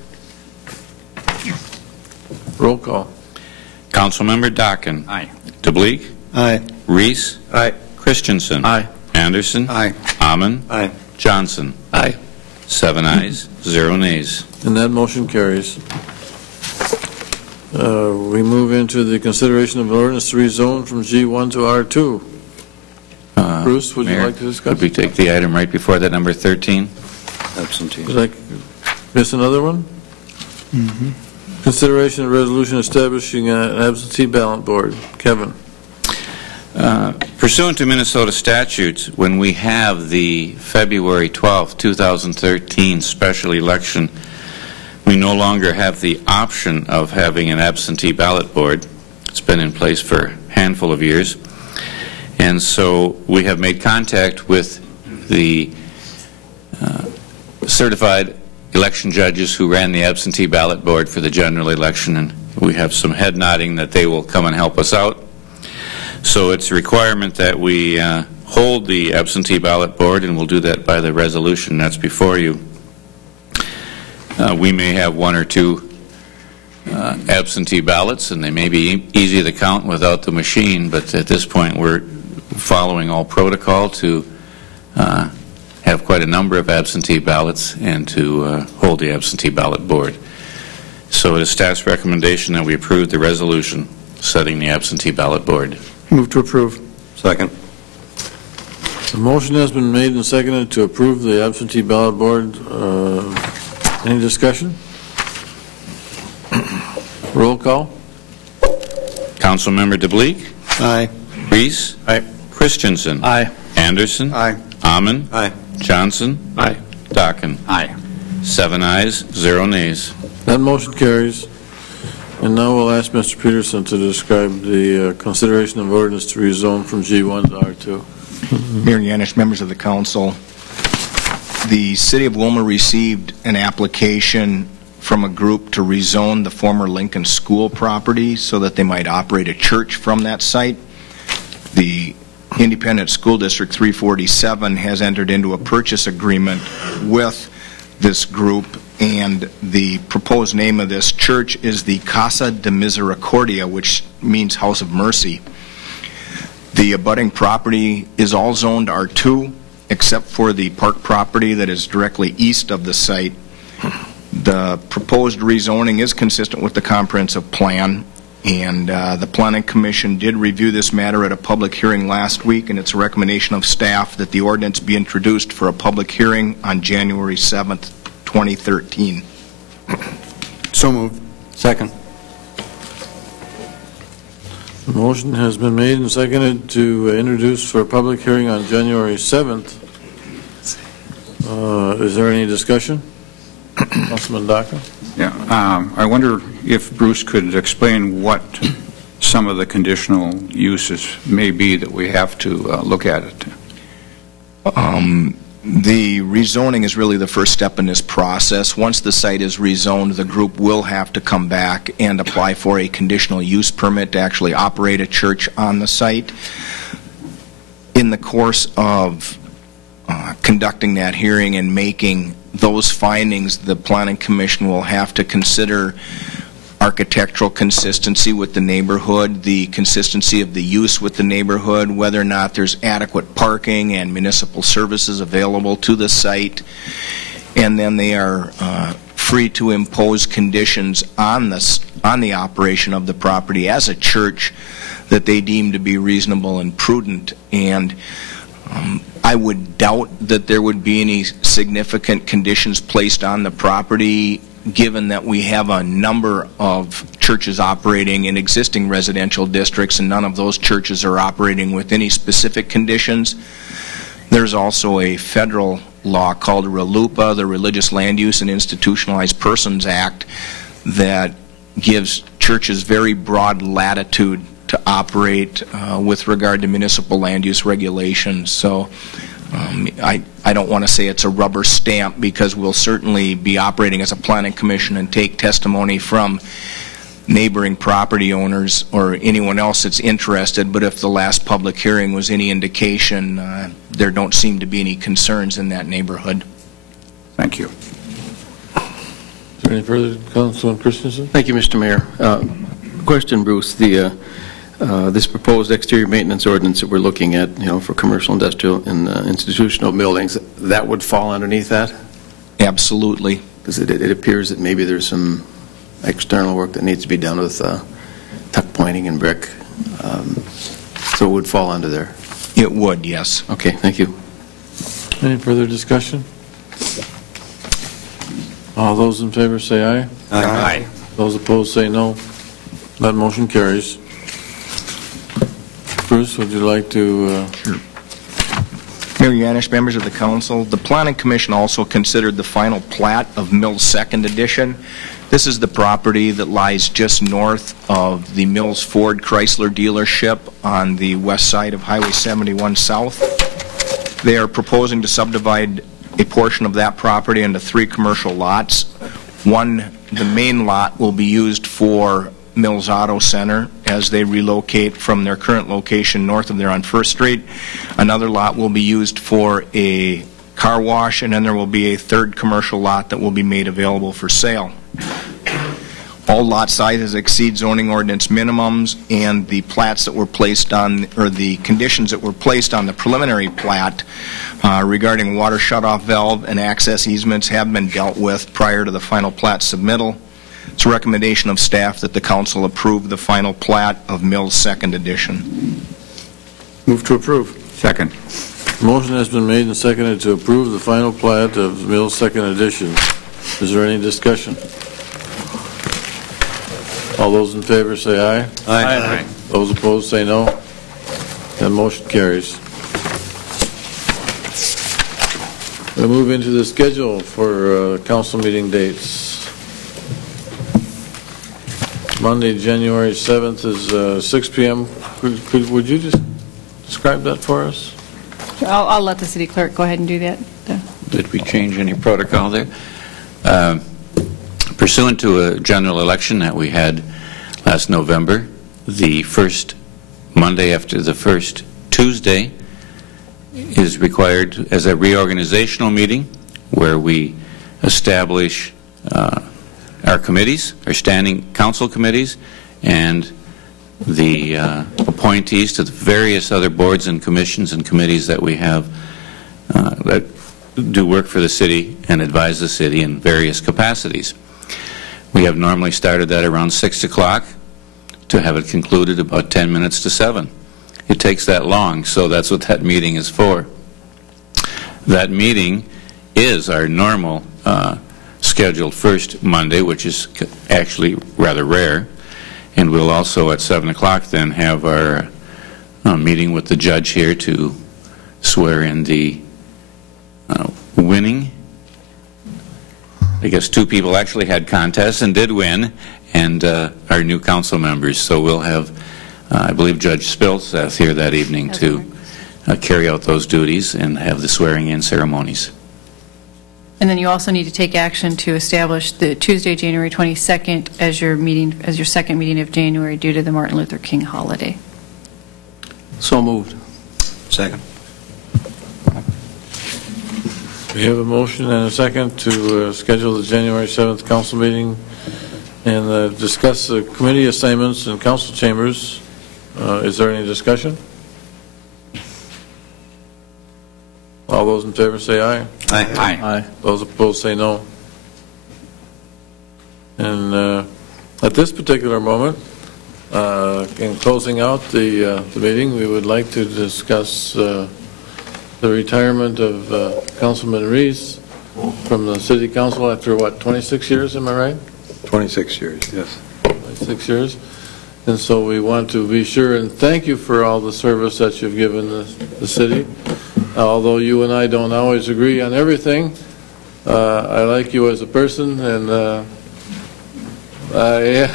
Roll call. Councilmember Dockin. Aye. DeBleek. Aye. Reese. Aye. Christensen. Aye. Anderson. Aye. Amon. Aye. Johnson. Aye. 7 ayes, 0 nays. And that motion carries. We move into the consideration of an ordinance to rezone from G1 to R2. Bruce, would you Mayor, like to discuss? Could we take the item right before that, number 13? Absentee. Did I miss another one? Consideration of resolution establishing an absentee ballot board. Kevin. Pursuant to Minnesota statutes, when we have the February 12, 2013 special election, we no longer have the option of having an absentee ballot board. It's been in place for a handful of years. And so we have made contact with the certified election judges who ran the absentee ballot board for the general election, and we have some head nodding that they will come and help us out. So it's a requirement that we hold the absentee ballot board, and we'll do that by the resolution that's before you. We may have 1 or 2 absentee ballots, and they may be easy to count without the machine, but at this point we're following all protocol to have quite a number of absentee ballots and to hold the absentee ballot board. So it is staff's recommendation that we approve the resolution setting the absentee ballot board. Move to approve. Second. The motion has been made and seconded to approve the absentee ballot board. Any discussion? Roll call. Councilmember DeBleek. Aye. Reese. Aye. Christensen. Aye. Anderson. Aye. Amon. Aye. Johnson. Aye. Dockin. Aye. 7 ayes, 0 nays. That motion carries. And now we'll ask Mr. Peterson to describe the consideration of ordinance to rezone from G1 to R2. Mayor Yanish, members of the council, the city of Willmar received an application from a group to rezone the former Lincoln School property so that they might operate a church from that site. The Independent School District 347 has entered into a purchase agreement with this group, and the proposed name of this church is the Casa de Misericordia, which means House of Mercy. The abutting property is all zoned R2, except for the park property that is directly east of the site. The proposed rezoning is consistent with the comprehensive plan, and the Planning Commission did review this matter at a public hearing last week, and it's a recommendation of staff that the ordinance be introduced for a public hearing on January 7th, 2013. So moved. Second. The motion has been made and seconded to introduce for a public hearing on January 7th. Is there any discussion? Councilman Daca? Yeah, I wonder if Bruce could explain what some of the conditional uses may be that we have to look at it. The rezoning is really the first step in this process. Once the site is rezoned, the group will have to come back and apply for a conditional use permit to actually operate a church on the site. In the course of conducting that hearing and making those findings, the Planning Commission will have to consider architectural consistency with the neighborhood, the consistency of the use with the neighborhood, whether or not there's adequate parking and municipal services available to the site, and then they are free to impose conditions on the operation of the property as a church that they deem to be reasonable and prudent. And I would doubt that there would be any significant conditions placed on the property, given that we have a number of churches operating in existing residential districts, and none of those churches are operating with any specific conditions. There's also a federal law called RLUIPA, the Religious Land Use and Institutionalized Persons Act, that gives churches very broad latitude to operate with regard to municipal land use regulations. So I don't want to say it's a rubber stamp, because we'll certainly be operating as a Planning Commission and take testimony from neighboring property owners or anyone else that's interested, but if the last public hearing was any indication, there don't seem to be any concerns in that neighborhood. Thank you. Is there any further, Councilman Christensen? Thank you, Mr. Mayor. Question, Bruce. This proposed exterior maintenance ordinance that we're looking at, for commercial, industrial, and institutional buildings, that would fall underneath that? Absolutely. Because it appears that maybe there's some external work that needs to be done with tuck pointing and brick. So it would fall under there? It would, yes. Okay, thank you. Any further discussion? All those in favor say aye. Aye. Those opposed say no. That motion carries. Bruce, would you like to... Sure. Mayor Yanish, members of the council, the Planning Commission also considered the final plat of Mills Second Edition. This is the property that lies just north of the Mills Ford Chrysler dealership on the west side of Highway 71 South. They are proposing to subdivide a portion of that property into 3 commercial lots. The main lot, will be used for Mills Auto Center as they relocate from their current location north of there on 1st Street. Another lot will be used for a car wash, and then there will be a 3rd commercial lot that will be made available for sale. All lot sizes exceed zoning ordinance minimums, and the plats that were placed on, or the conditions that were placed on the preliminary plat regarding water shutoff valve and access easements have been dealt with prior to the final plat submittal. It's a recommendation of staff that the council approve the final plat of Mills Second Edition. Move to approve. Second. Motion has been made and seconded to approve the final plat of Mills Second Edition. Is there any discussion? All those in favor say aye. Aye. Those opposed say no. That motion carries. We'll move into the schedule for council meeting dates. Monday, January 7th is 6 p.m. Would you just describe that for us? I'll let the city clerk go ahead and do that. Did we change any protocol there? Pursuant to a general election that we had last November, the first Monday after the first Tuesday is required as a reorganizational meeting where we establish our committees, our standing council committees, and the appointees to the various other boards and commissions and committees that we have that do work for the city and advise the city in various capacities. We have normally started that around 6 o'clock to have it concluded about 10 minutes to 7. It takes that long, so that's what that meeting is for. That meeting is our normal scheduled first Monday, which is actually rather rare, and we'll also at 7 o'clock then have our meeting with the judge here to swear in the winning. I guess 2 people actually had contests and did win, and our new council members. So we'll have, I believe, Judge Spilseth here that evening to carry out those duties and have the swearing-in ceremonies. And then you also need to take action to establish the Tuesday, January 22nd as your meeting, as your second meeting of January due to the Martin Luther King holiday. So moved. Second. We have a motion and a second to schedule the January 7th council meeting and discuss the committee assignments in council chambers. Is there any discussion? All those in favor say aye. Aye. Aye. Those opposed say no. And at this particular moment, in closing out the meeting, we would like to discuss the retirement of Councilman Reese from the City Council after, what, 26 years, am I right? 26 years, yes. 26 years. And so we want to be sure and thank you for all the service that you've given the city. Although you and I don't always agree on everything, I like you as a person, and I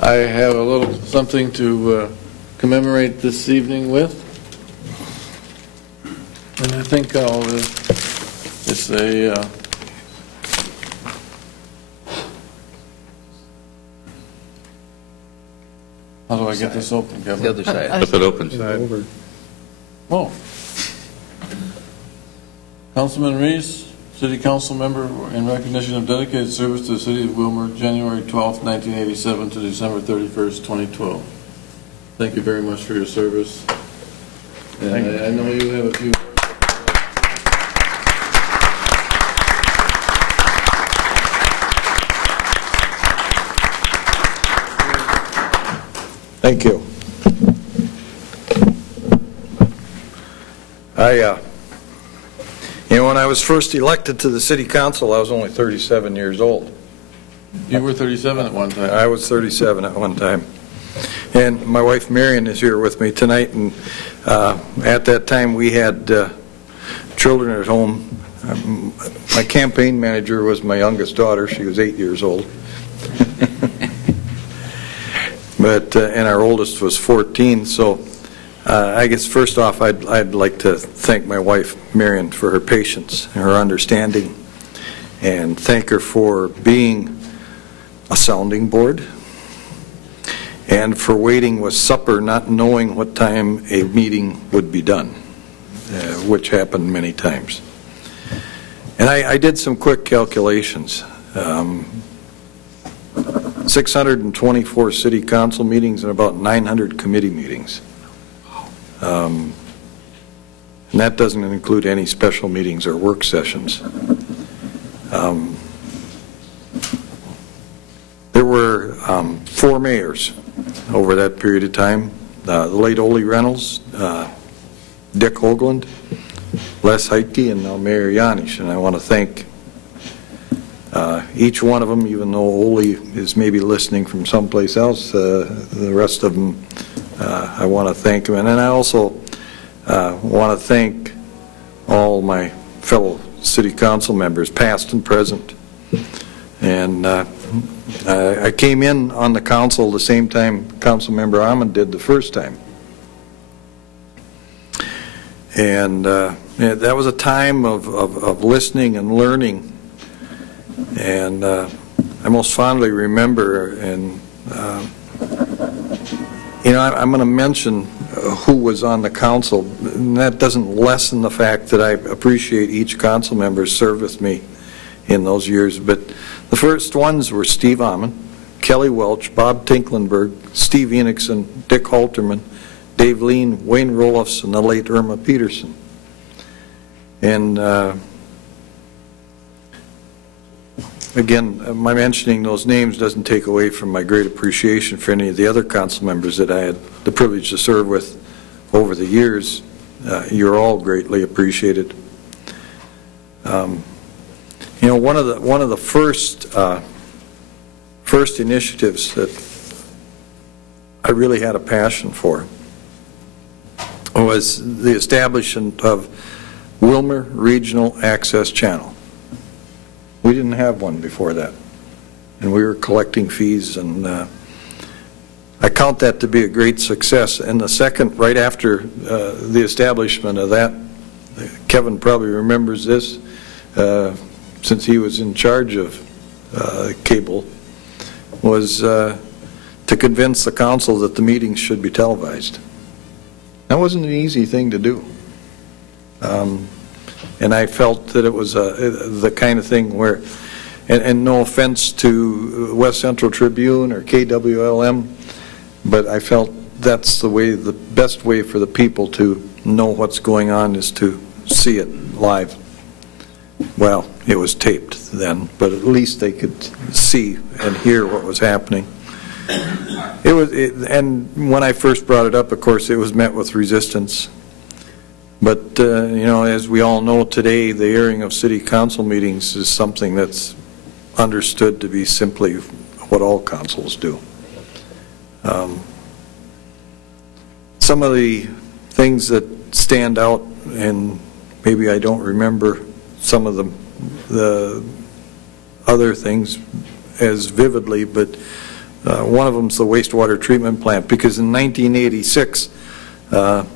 have a little something to commemorate this evening with. And I think I'll just say, how do I get this open, Kevin? The other side. If it opens. Oh. Councilman Reese, City Council member in recognition of dedicated service to the City of Willmar, January 12th, 1987 to December 31st, 2012. Thank you very much for your service. And I know you have a few. Thank you. When I was first elected to the City Council, I was only 37 years old. You were 37 at one time. I was 37 at one time. And my wife Marion is here with me tonight, and at that time we had children at home. My campaign manager was my youngest daughter. She was 8 years old. And our oldest was 14, so I guess first off I'd like to thank my wife Marion for her patience and her understanding, and thank her for being a sounding board and for waiting with supper, not knowing what time a meeting would be done, which happened many times. And I did some quick calculations. 624 city council meetings and about 900 committee meetings. And that doesn't include any special meetings or work sessions. There were 4 mayors over that period of time. The late Ole Reynolds, Dick Hoagland, Les Heitke, and now Mayor Janisch. And I want to thank each one of them, even though Ole is maybe listening from someplace else. The rest of them, I want to thank them. And then I also want to thank all my fellow city council members, past and present. And I came in on the council the same time Council Member Ahmed did the first time. And that was a time of listening and learning. And I most fondly remember, and I'm going to mention who was on the council, and that doesn't lessen the fact that I appreciate each council member's service with me in those years. But the first ones were Steve Ahman, Kelly Welch, Bob Tinklenberg, Steve Enixon, Dick Halterman, Dave Lean, Wayne Roloffs, and the late Irma Peterson. And again, my mentioning those names doesn't take away from my great appreciation for any of the other council members that I had the privilege to serve with over the years. You're all greatly appreciated. You know, one of the first initiatives that I really had a passion for was the establishment of Willmar Regional Access Channel. We didn't have one before that, and we were collecting fees, and I count that to be a great success. And the second, right after the establishment of that, Kevin probably remembers this, since he was in charge of cable, was to convince the council that the meetings should be televised. That wasn't an easy thing to do. And I felt that it was the kind of thing where, and no offense to West Central Tribune or KWLM, but I felt that's the way, the best way for the people to know what's going on is to see it live. Well, it was taped then, but at least they could see and hear what was happening. And when I first brought it up, of course, it was met with resistance. But, you know, as we all know today, the airing of city council meetings is something that's understood to be simply what all councils do. Some of the things that stand out, and maybe I don't remember some of the other things as vividly, but one of them is the wastewater treatment plant, because in 1986, the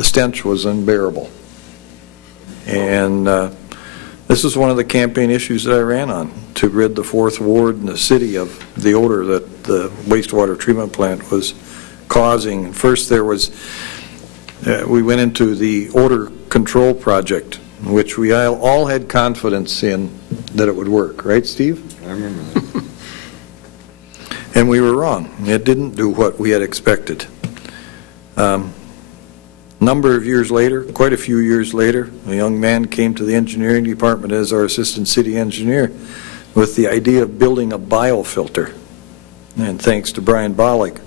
stench was unbearable. And this was one of the campaign issues that I ran on, to rid the 4th Ward and the city of the odor that the wastewater treatment plant was causing. First there was, we went into the odor control project, which we all had confidence in that it would work. Right, Steve? I remember that. And we were wrong. It didn't do what we had expected. Number of years later, quite a few years later, a young man came to the engineering department as our assistant city engineer with the idea of building a biofilter. And thanks to Brian Bollig,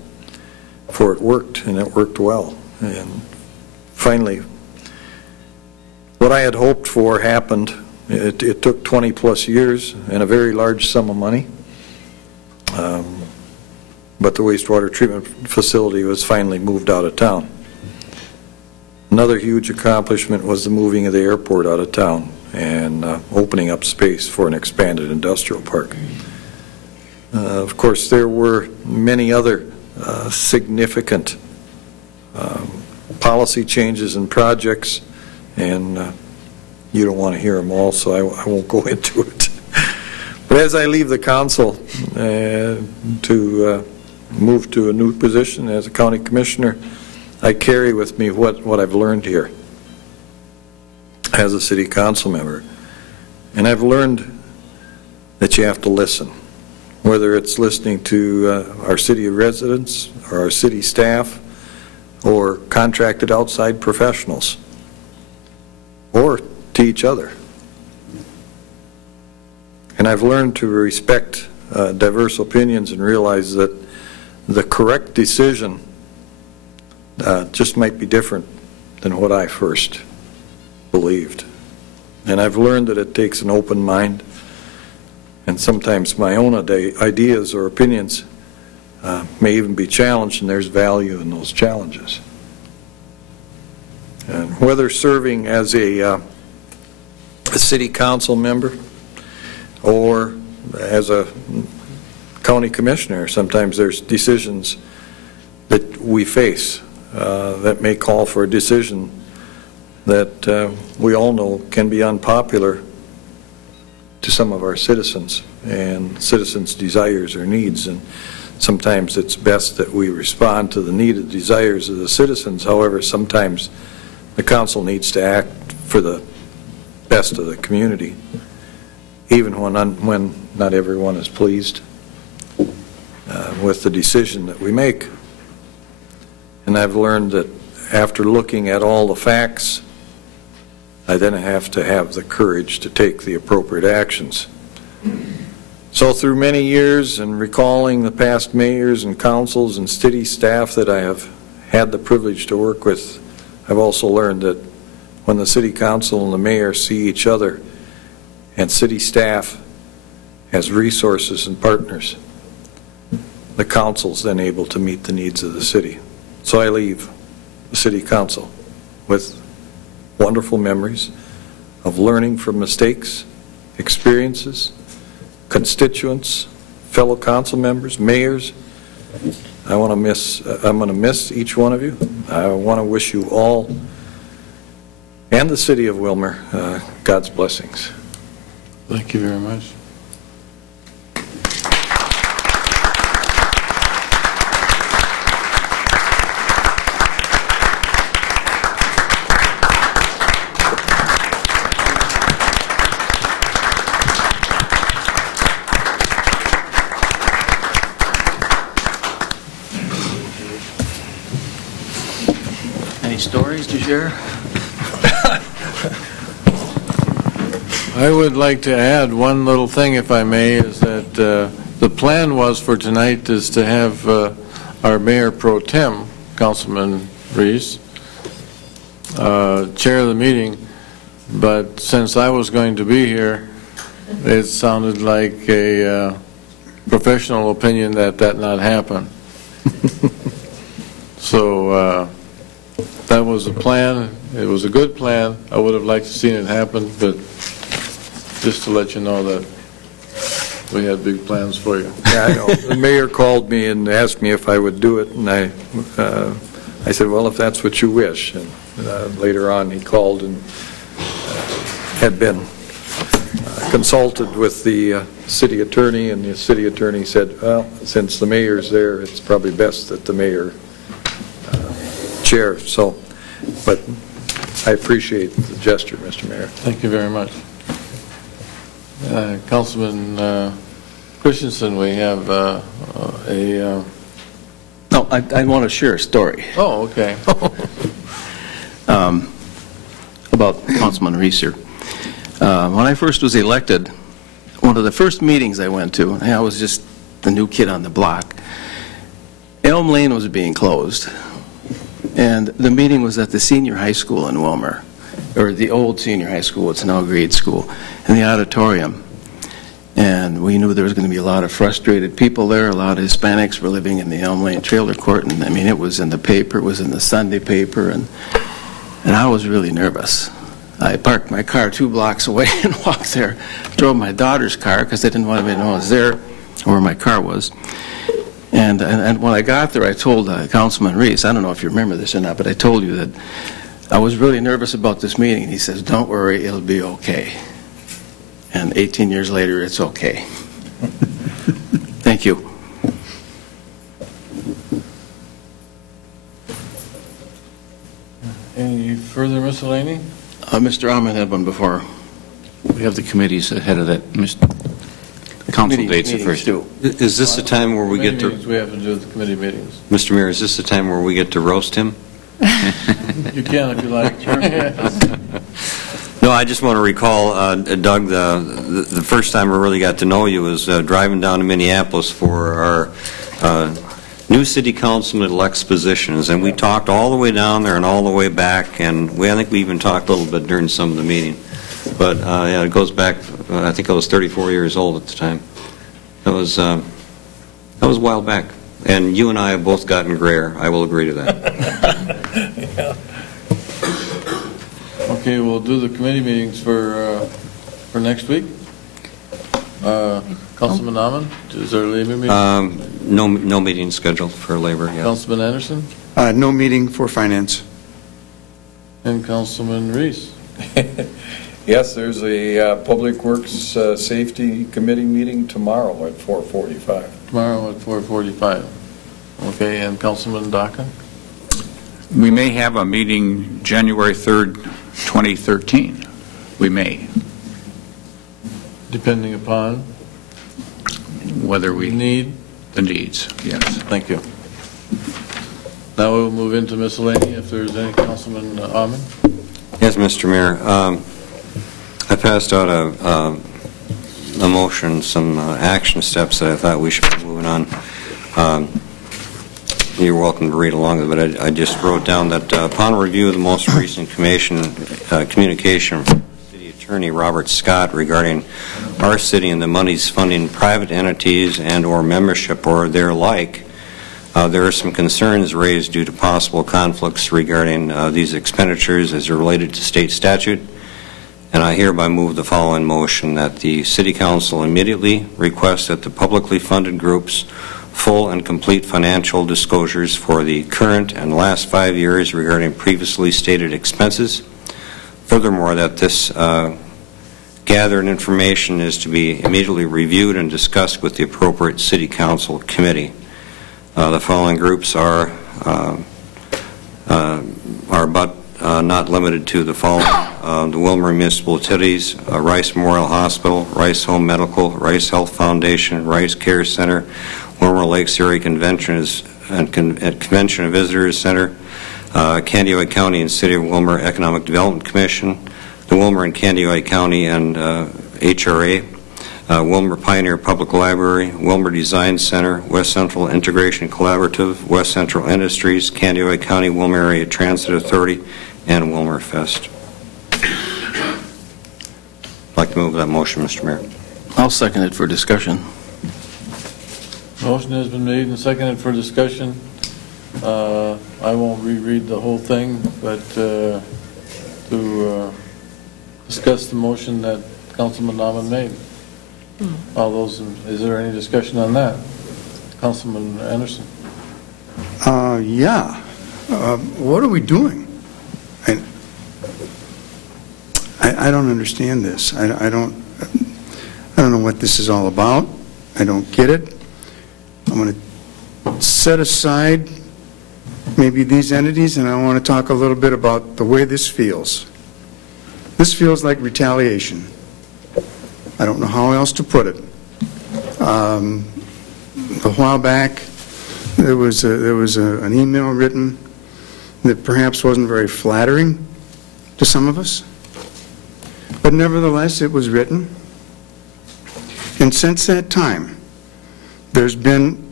for it worked, and it worked well. And finally, what I had hoped for happened. It took 20 plus years and a very large sum of money. But the wastewater treatment facility was finally moved out of town. Another huge accomplishment was the moving of the airport out of town and opening up space for an expanded industrial park. Of course, there were many other significant policy changes and projects, and you don't want to hear them all, so I won't go into it. But as I leave the council to move to a new position as a county commissioner, I carry with me what I've learned here as a city council member. And I've learned that you have to listen, whether it's listening to our city residents or our city staff or contracted outside professionals or to each other. And I've learned to respect diverse opinions and realize that the correct decision just might be different than what I first believed. And I've learned that it takes an open mind, and sometimes my own ideas or opinions may even be challenged, and there's value in those challenges. And whether serving as a city council member or as a county commissioner, sometimes there's decisions that we face that may call for a decision that we all know can be unpopular to some of our citizens and citizens' desires or needs. And sometimes it's best that we respond to the needed desires of the citizens. However, sometimes the council needs to act for the best of the community, even when not everyone is pleased. with the decision that we make. And I've learned that after looking at all the facts, I then have to have the courage to take the appropriate actions. So through many years and recalling the past mayors and councils and city staff that I have had the privilege to work with, I've also learned that when the city council and the mayor see each other and city staff as resources and partners, the council's then able to meet the needs of the city. So I leave the city council with wonderful memories of learning from mistakes, experiences, constituents, fellow council members, mayors. I'm going to miss each one of you. I want to wish you all and the city of Willmar God's blessings. Thank you very much. Any stories to share? I would like to add one little thing, if I may, is that the plan was for tonight is to have our Mayor Pro Tem, Councilman Reese, chair of the meeting, but since I was going to be here, it sounded like a professional opinion that not happen. So that was a plan. It was a good plan. I would have liked to seen it happen, but just to let you know that we had big plans for you. Yeah, I know. The mayor called me and asked me if I would do it, and I said, well, if that's what you wish. And later on, he called and had been consulted with the city attorney, and the city attorney said, well, since the mayor's there, it's probably best that the mayor chair. So, but I appreciate the gesture, Mr. Mayor. Thank you very much. Councilman Christensen, we have a... No, I want to share a story. Oh, okay. About Councilman Reese here. When I first was elected, one of the first meetings I went to, I was just the new kid on the block, Elm Lane was being closed. And the meeting was at the senior high school in Willmar, or the old senior high school, it's now grade school, in the auditorium. And we knew there was going to be a lot of frustrated people there. A lot of Hispanics were living in the Elm Lane trailer court, and I mean, it was in the paper, it was in the Sunday paper, and I was really nervous. I parked my car 2 blocks away and walked there, drove my daughter's car because I didn't want anybody to know I was there, or where my car was. And when I got there, I told Councilman Reese, I don't know if you remember this or not, but I told you that I was really nervous about this meeting. And he says, don't worry, it'll be okay. And 18 years later, it's okay. Thank you. Any further miscellany? Mr. Ahmed had one before. We have the committees ahead of that. Council dates are first. Is this the time where we get to... We have to do the committee meetings. Mr. Mayor, is this the time where we get to roast him? You can if you like. No, I just want to recall, Doug, the first time I really got to know you was driving down to Minneapolis for our new city councilman-elect's positions, and we talked all the way down there and all the way back, and I think we even talked a little bit during some of the meeting. But yeah, it goes back. I think I was 34 years old at the time. That was a while back, and you and I have both gotten grayer. I will agree to that. Yeah. Okay, we'll do the committee meetings for next week. Councilman Ahmed, is there a labor meeting? No meeting scheduled for labor yet. Councilman Anderson? No meeting for finance. And Councilman Reese? Yes, there's a Public Works Safety Committee meeting tomorrow at 4:45. Tomorrow at 4:45. Okay, and Councilman Daca? We may have a meeting January 3rd, 2013. We may. Depending upon Whether we need the needs, yes. Thank you. Now we will move into miscellany, if there's any. Councilman Ahman? Yes, Mr. Mayor. I passed out a motion, some action steps that I thought we should be moving on. You're welcome to read along, but I just wrote down that upon review of the most recent communication from City Attorney Robert Scott regarding our city and the monies funding private entities and or membership or their like, there are some concerns raised due to possible conflicts regarding these expenditures as they're related to state statute. And I hereby move the following motion, that the City Council immediately request that the publicly funded groups full and complete financial disclosures for the current and last 5 years regarding previously stated expenses. Furthermore, that this gathered information is to be immediately reviewed and discussed with the appropriate City Council committee. The following groups are but not limited to the following: the Willmar Municipal Utilities, Rice Memorial Hospital, Rice Home Medical, Rice Health Foundation, Rice Care Center, Willmar Lakes Area Convention and Visitors Center, Candioi County and City of Willmar Economic Development Commission, the Willmar and Candioi County and HRA, Willmar Pioneer Public Library, Willmar Design Center, West Central Integration Collaborative, West Central Industries, Candioi County Willmar Area Transit Authority, and Willmar Fest. I'd like to move that motion, Mr. Mayor. I'll second it for discussion. Motion has been made and seconded for discussion. I won't reread the whole thing, but to discuss the motion that Councilman Ahman made. All those, is there any discussion on that? Councilman Anderson? Yeah. What are we doing? I don't understand this. I don't know what this is all about. I don't get it. I'm going to set aside maybe these entities, and I want to talk a little bit about the way this feels. This feels like retaliation. I don't know how else to put it. A while back, there was an email written that perhaps wasn't very flattering to some of us, but nevertheless, it was written. And since that time, there's been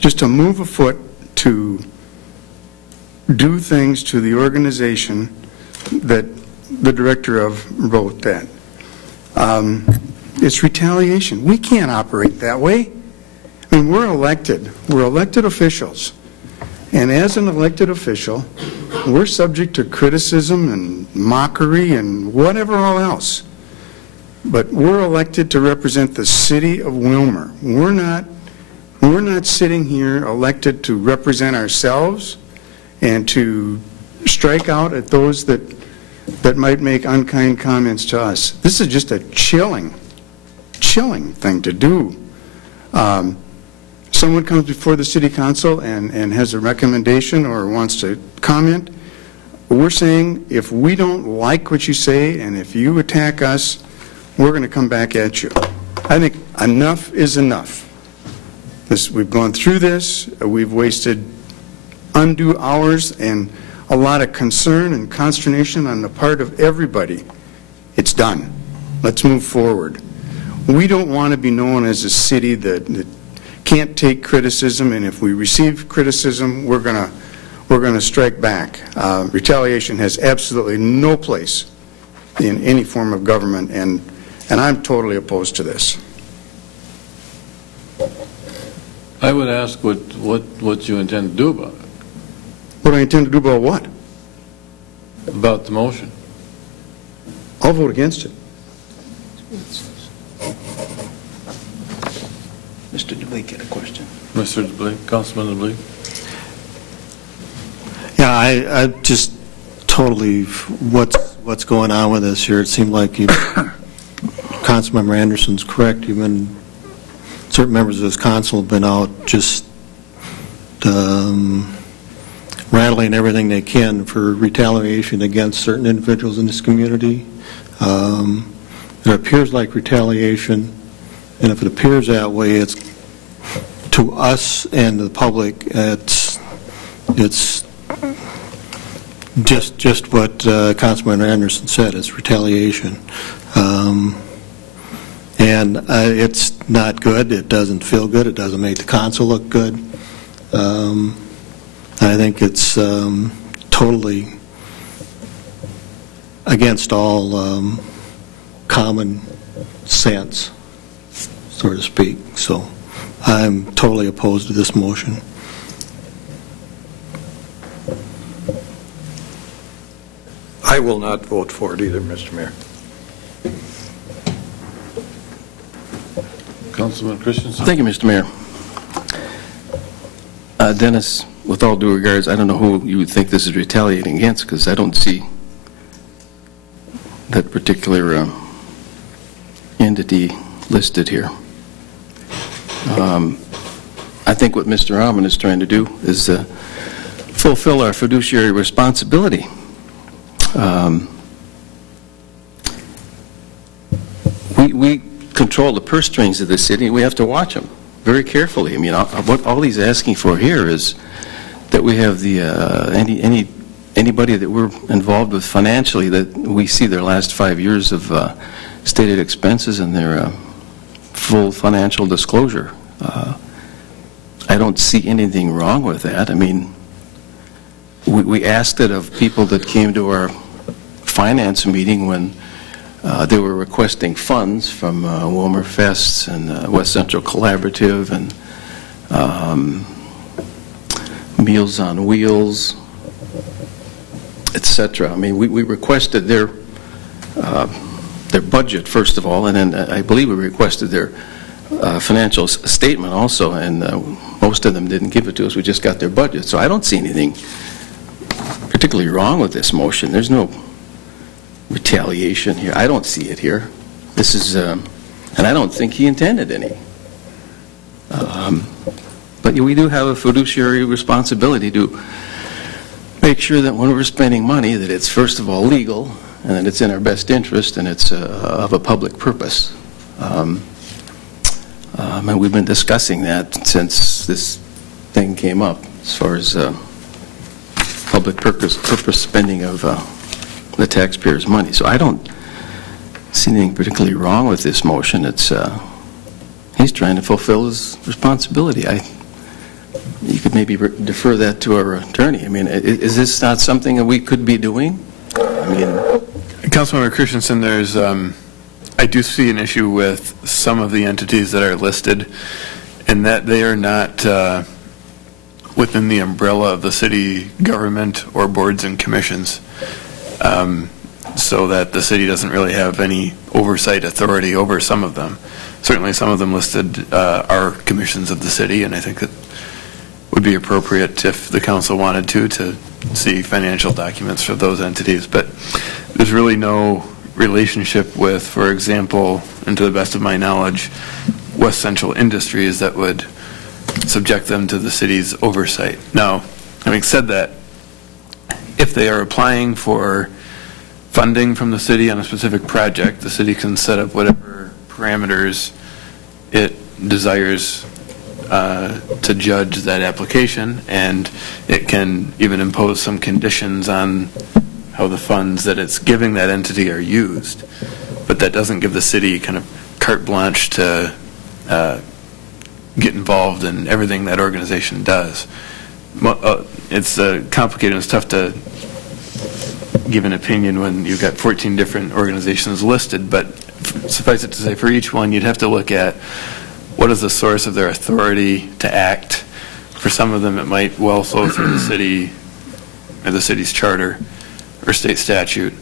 just a move afoot to do things to the organization that the director of wrote that. It's retaliation. We can't operate that way. I mean, we're elected. We're elected officials. And as an elected official, we're subject to criticism and mockery and whatever all else. But we're elected to represent the city of Willmar. We're not sitting here elected to represent ourselves and to strike out at those that might make unkind comments to us. This is just a chilling thing to do. Someone comes before the city council and has a recommendation or wants to comment. We're saying if we don't like what you say and if you attack us, we're going to come back at you. I think enough is enough. We've gone through this. We've wasted undue hours and a lot of concern and consternation on the part of everybody. It's done. Let's move forward. We don't want to be known as a city that can't take criticism, and if we receive criticism, we're going to strike back. Retaliation has absolutely no place in any form of government, and I'm totally opposed to this. I would ask what you intend to do about it. What do I intend to do about what? About the motion. I'll vote against it. Mr. DeBleek had a question. Mr. DeBleek, Councilman DeBleek. Yeah, I just totally, what's going on with this here? It seemed like Councilmember Anderson's correct. Even certain members of this council have been out just rattling everything they can for retaliation against certain individuals in this community. It appears like retaliation, and if it appears that way, it's to us and the public, it's just what Councilman Anderson said. It's retaliation. And it's not good. It doesn't feel good. It doesn't make the council look good. I think it's totally against all common sense, so to speak. So I'm totally opposed to this motion. I will not vote for it either, Mr. Mayor. Councilman Christensen. Thank you, Mr. Mayor. Dennis, with all due regards, I don't know who you would think this is retaliating against, because I don't see that particular entity listed here. I think what Mr. Alman is trying to do is fulfill our fiduciary responsibility. We control the purse strings of the city, and we have to watch them very carefully. I mean, what all he's asking for here is that we have the anybody that we're involved with financially, that we see their last 5 years of stated expenses and their full financial disclosure. I don't see anything wrong with that. I mean, we asked it of people that came to our finance meeting when they were requesting funds from Willmar Fests and West Central Collaborative and Meals on Wheels, etc. I mean, we requested their budget, first of all, and then I believe we requested their financial statement also, and most of them didn't give it to us. We just got their budget. So I don't see anything particularly wrong with this motion. There's no retaliation here. I don't see it here. This is, and I don't think he intended any. But we do have a fiduciary responsibility to make sure that when we're spending money, that it's first of all legal, and that it's in our best interest, and it's of a public purpose. And we've been discussing that since this thing came up, as far as public purpose spending of the taxpayers' money. So I don't see anything particularly wrong with this motion. It's he's trying to fulfill his responsibility. You could maybe defer that to our attorney. I mean, is this not something that we could be doing? I mean, Councilmember Christensen, there's I do see an issue with some of the entities that are listed, in that they are not within the umbrella of the city government or boards and commissions, so that the city doesn't really have any oversight authority over some of them. Certainly some of them listed are commissions of the city, and I think it would be appropriate if the council wanted to see financial documents for those entities. But there's really no relationship with, for example, and to the best of my knowledge, West Central Industries that would subject them to the city's oversight. Now, having said that, if they are applying for funding from the city on a specific project, the city can set up whatever parameters it desires to judge that application, and it can even impose some conditions on how the funds that it's giving that entity are used. But that doesn't give the city kind of carte blanche to get involved in everything that organization does. It's complicated and it's tough to give an opinion when you've got 14 different organizations listed, but suffice it to say, for each one you'd have to look at what is the source of their authority to act. For some of them it might well flow through the city or the city's charter or state statute,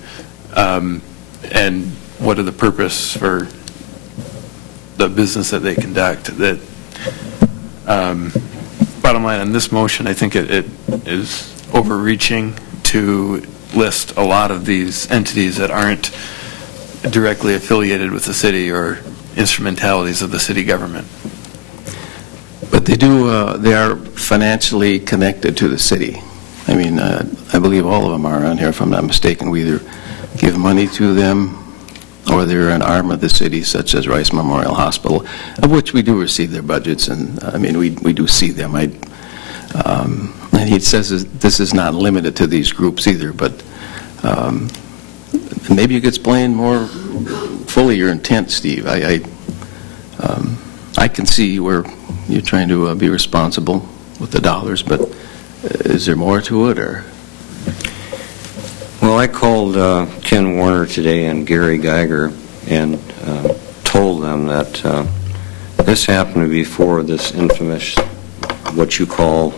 and what are the purpose for the business that they conduct. That bottom line on this motion, I think it is overreaching to list a lot of these entities that aren't directly affiliated with the city or instrumentalities of the city government. but they are financially connected to the city. I mean, I believe all of them are on here, if I'm not mistaken. We either give money to them or they're an arm of the city, such as Rice Memorial Hospital, of which we do receive their budgets, and I mean, we do see them. And he says this is not limited to these groups either, but maybe you could explain more fully your intent, Steve. I can see where you're trying to be responsible with the dollars, but is there more to it, or? Well, I called Ken Warner today and Gary Geiger and told them that this happened before this infamous, what you call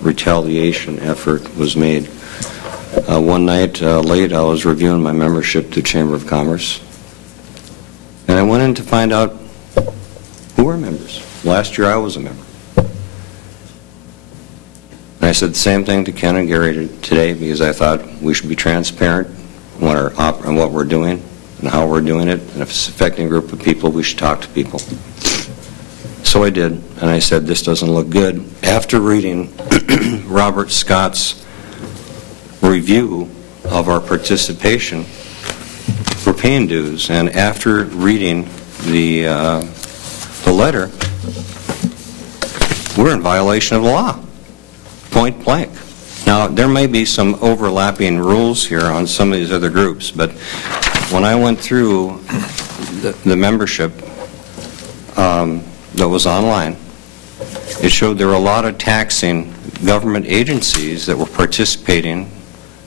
retaliation effort was made. One night late, I was reviewing my membership to Chamber of Commerce, and I went in to find out who were members. Last year I was a member. And I said the same thing to Ken and Gary today, because I thought we should be transparent on what we're doing and how we're doing it, and if it's affecting a group of people, we should talk to people. So I did, and I said, this doesn't look good. After reading Robert Scott's review of our participation for paying dues, and after reading the letter, we're in violation of the law, point blank. Now, there may be some overlapping rules here on some of these other groups, but when I went through the membership that was online, it showed there were a lot of taxing government agencies that were participating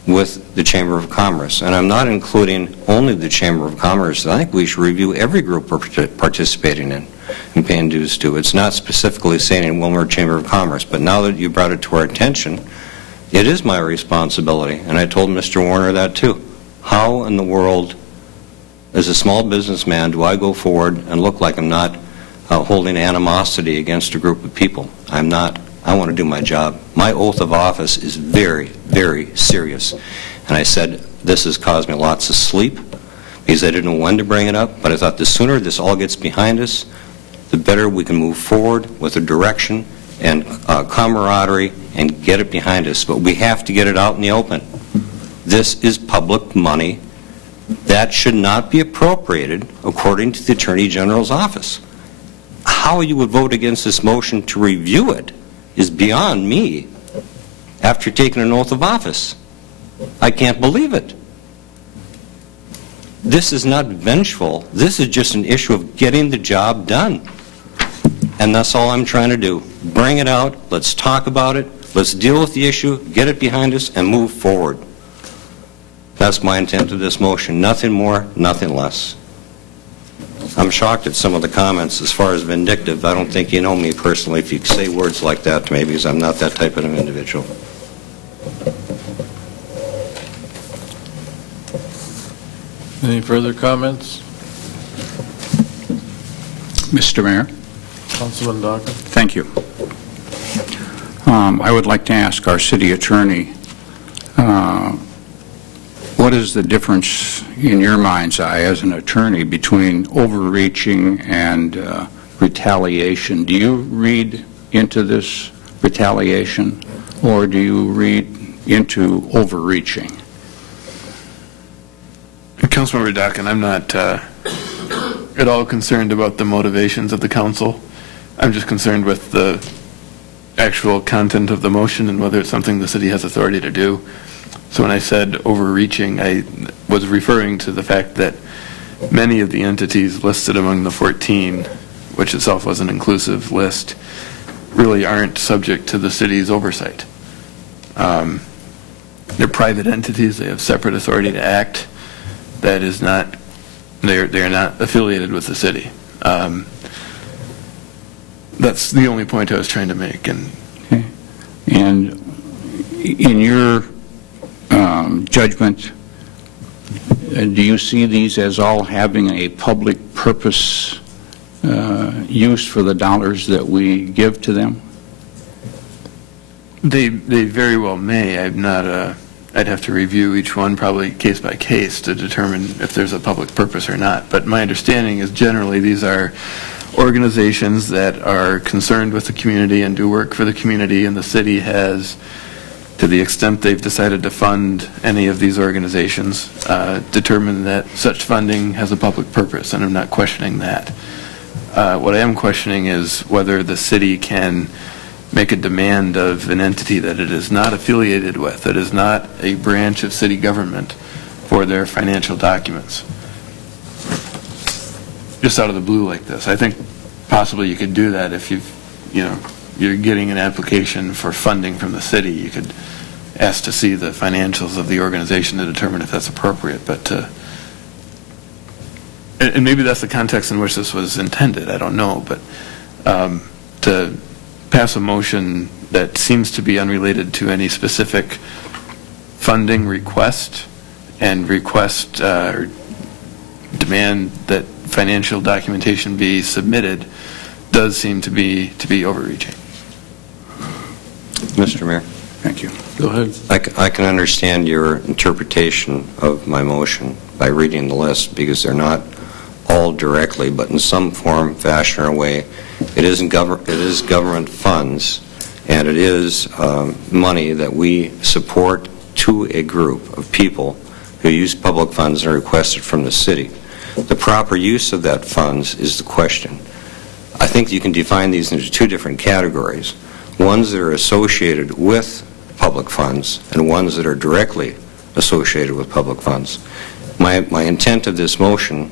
with the Chamber of Commerce. And I'm not including only the Chamber of Commerce. I think we should review every group we're participating in and paying dues to. It's not specifically saying in Willmar Chamber of Commerce, but now that you brought it to our attention, it is my responsibility. And I told Mr. Warner that too. How in the world, as a small businessman, do I go forward and look like I'm not holding animosity against a group of people? I'm not. I want to do my job. My oath of office is very, very serious. And I said, this has caused me lots of sleep because I didn't know when to bring it up, but I thought the sooner this all gets behind us, the better we can move forward with a direction and camaraderie and get it behind us. But we have to get it out in the open. This is public money that should not be appropriated according to the Attorney General's office. How you would vote against this motion to review it is beyond me after taking an oath of office. I can't believe it. This is not vengeful. This is just an issue of getting the job done. And that's all I'm trying to do. Bring it out. Let's talk about it. Let's deal with the issue, get it behind us, and move forward. That's my intent of this motion. Nothing more, nothing less. I'm shocked at some of the comments as far as vindictive. I don't think you know me personally if you say words like that to me, because I'm not that type of an individual. Any further comments? Mr. Mayor. Councilman Dawkins. Thank you. I would like to ask our city attorney, what is the difference in your mind's eye as an attorney between overreaching and retaliation? Do you read into this retaliation, or do you read into overreaching? Councilmember Dockin, I'm not at all concerned about the motivations of the council. I'm just concerned with the actual content of the motion and whether it's something the city has authority to do. So when I said overreaching, I was referring to the fact that many of the entities listed among the 14, which itself was an inclusive list, really aren't subject to the city's oversight. They're private entities. They have separate authority to act. That is not, they're not affiliated with the city. That's the only point I was trying to make. And in your judgment, do you see these as all having a public purpose use for the dollars that we give to them? They very well may. I'm not I'd have to review each one probably case by case to determine if there's a public purpose or not. But my understanding is generally these are organizations that are concerned with the community and do work for the community, and the city has to the extent they've decided to fund any of these organizations, determine that such funding has a public purpose, and I'm not questioning that. What I am questioning is whether the city can make a demand of an entity that it is not affiliated with, that is not a branch of city government, for their financial documents. Just out of the blue like this. I think possibly you could do that if you're getting an application for funding from the city. You could ask to see the financials of the organization to determine if that's appropriate. But and maybe that's the context in which this was intended. I don't know. But to pass a motion that seems to be unrelated to any specific funding request and request or demand that financial documentation be submitted does seem to be overreaching. Mr. Mayor. Thank you. Go ahead. I can understand your interpretation of my motion by reading the list, because they're not all directly, but in some form, fashion, or way, it is government funds, and it is money that we support to a group of people who use public funds and are requested from the city. The proper use of that funds is the question. I think you can define these into two different categories: ones that are associated with public funds and ones that are directly associated with public funds. My intent of this motion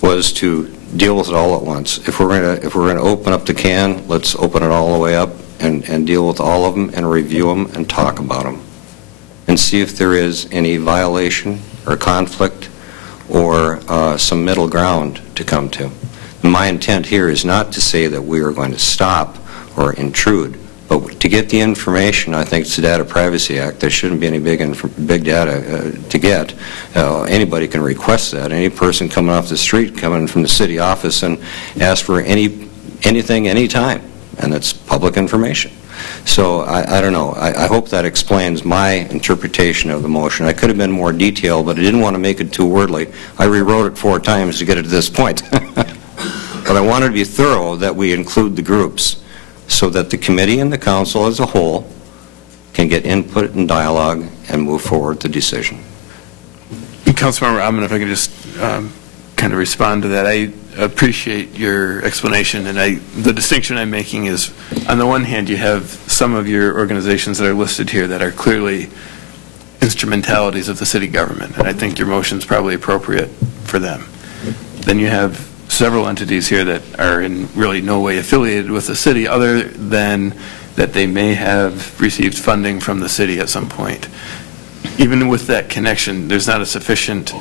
was to deal with it all at once. If we're going to open up the can, let's open it all the way up and deal with all of them and review them and talk about them and see if there is any violation or conflict or some middle ground to come to. My intent here is not to say that we are going to stop or intrude, but to get the information. I think it's the Data Privacy Act. There shouldn't be any big data to get. Anybody can request that. Any person coming off the street, coming from the city office, and ask for anything, anytime, and it's public information. So I don't know. I hope that explains my interpretation of the motion. I could have been more detailed, but I didn't want to make it too wordly. I rewrote it 4 times to get it to this point. But I wanted to be thorough that we include the groups so that the committee and the council as a whole can get input and dialogue and move forward the decision. Councilmember Amman, if I could just kind of respond to that. I appreciate your explanation, and the distinction I'm making is, on the one hand, you have some of your organizations that are listed here that are clearly instrumentalities of the city government, and I think your motion is probably appropriate for them. Then you have several entities here that are in really no way affiliated with the city, other than that they may have received funding from the city at some point. Even with that connection, there's not a sufficient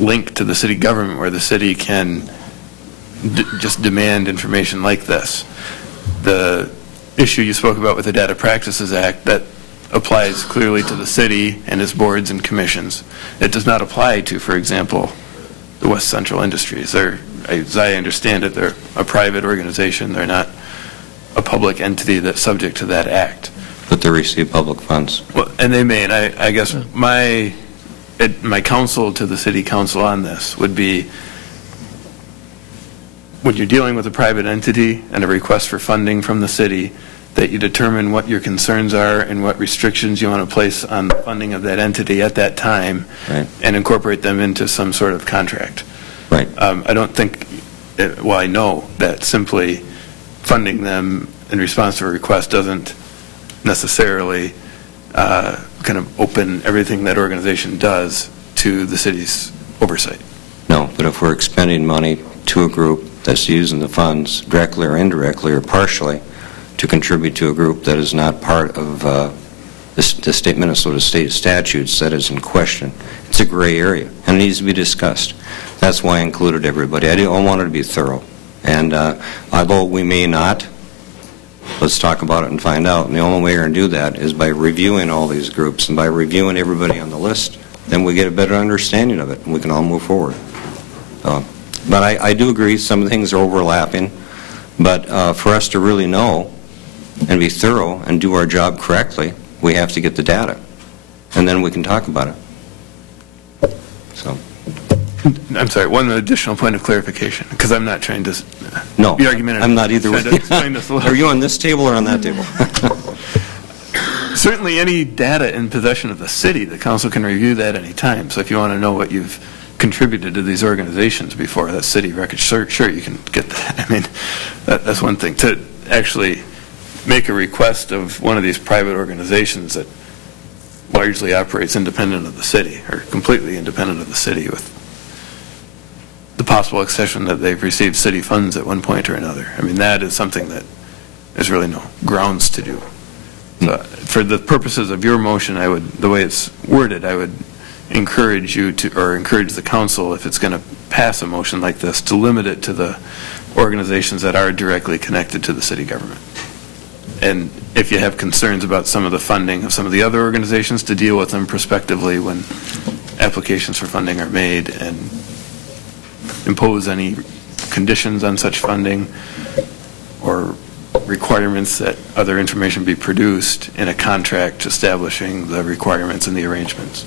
link to the city government where the city can just demand information like this. The issue you spoke about with the Data Practices Act, that applies clearly to the city and its boards and commissions. It does not apply to, for example, the West Central Industries. As I understand it, they're a private organization. They're not a public entity that's subject to that act. But they receive public funds. Well, and they may, and I guess my counsel to the city council on this would be, when you're dealing with a private entity and a request for funding from the city, that you determine what your concerns are and what restrictions you want to place on the funding of that entity at that time, right, and incorporate them into some sort of contract. Right. I don't think, well, I know that simply funding them in response to a request doesn't necessarily kind of open everything that organization does to the city's oversight. No, but if we're expending money to a group that's using the funds directly or indirectly or partially to contribute to a group that is not part of the Minnesota state statutes that is in question, it's a gray area and it needs to be discussed. That's why I included everybody. I wanted to be thorough. And although we may not, let's talk about it and find out. And the only way we're going to do that is by reviewing all these groups and by reviewing everybody on the list. Then we get a better understanding of it and we can all move forward. But I do agree some of the things are overlapping. But for us to really know and be thorough and do our job correctly, we have to get the data. And then we can talk about it. So. I'm sorry, one additional point of clarification, because I'm not trying to... No, be argumentative. I'm not either with you. Explain this a little. Are you on this table or on that table? certainly any data in possession of the city, the council can review that any time. So if you want to know what you've contributed to these organizations before, that city record, sure, you can get that. I mean, that's one thing. To actually make a request of one of these private organizations that largely operates independent of the city, or completely independent of the city, with the possible exception that they've received city funds at one point or another. I mean, that is something that there's really no grounds to do. So for the purposes of your motion, the way it's worded, I would encourage you to, or encourage the council, if it's going to pass a motion like this, to limit it to the organizations that are directly connected to the city government. And if you have concerns about some of the funding of some of the other organizations, to deal with them prospectively when applications for funding are made, and impose any conditions on such funding or requirements that other information be produced in a contract establishing the requirements and the arrangements.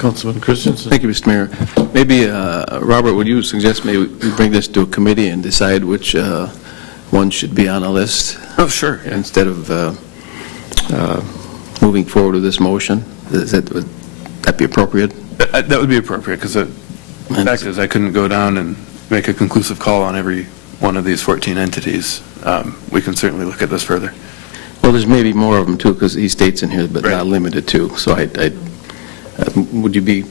Councilman Christensen. Thank you, Mr. Mayor. Maybe, Robert, would you suggest maybe we bring this to a committee and decide which one should be on a list? Oh, sure. Yeah. Instead of moving forward with this motion? Would that be appropriate? That would be appropriate, because the fact is I couldn't go down and make a conclusive call on every one of these 14 entities. We can certainly look at this further. Well, there's maybe more of them, too, because he states in here, but right. not limited to. So would you be...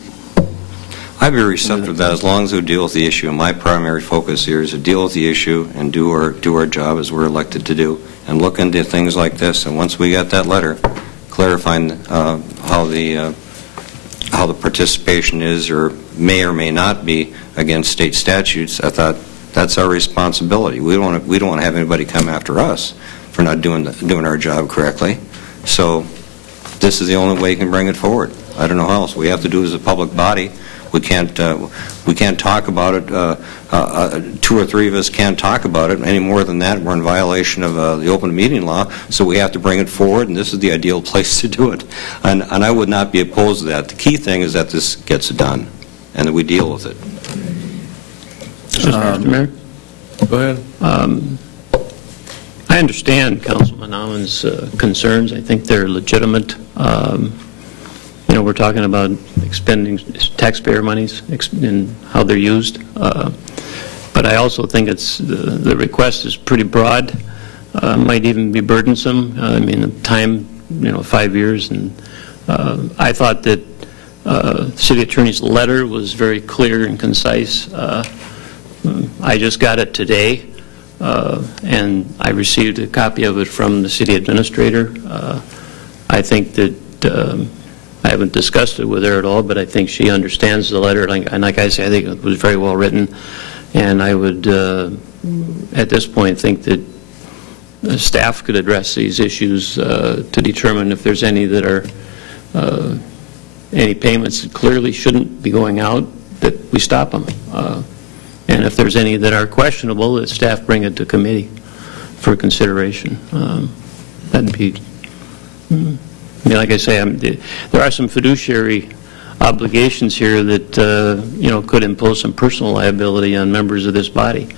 I'd be receptive to that as long as we deal with the issue. And my primary focus here is to deal with the issue and do our job as we're elected to do, and look into things like this. And once we got that letter clarifying how the participation is or may not be against state statutes, I thought that's our responsibility. We don't want to have anybody come after us for not doing our job correctly. So this is the only way you can bring it forward. I don't know how else. We have to do it as a public body. We can't talk about it. 2 or 3 of us can't talk about it. Any more than that, we're in violation of the open meeting law. So we have to bring it forward, and this is the ideal place to do it. And I would not be opposed to that. The key thing is that this gets done, and that we deal with it. Mr. Mayor? Go ahead. I understand Councilman Allen's concerns. I think they're legitimate. We're talking about expending taxpayer monies and how they're used. But I also think the request is pretty broad, might even be burdensome. I mean, the time, 5 years. And I thought that the city attorney's letter was very clear and concise. I just got it today, and I received a copy of it from the city administrator. I think that I haven't discussed it with her at all, but I think she understands the letter. And like I say, I think it was very well written. And I would, at this point, think that the staff could address these issues to determine if there's any that are any payments that clearly shouldn't be going out, that we stop them. And if there's any that are questionable, that staff bring it to committee for consideration. That'd be... like I say, there are some fiduciary obligations here that could impose some personal liability on members of this body.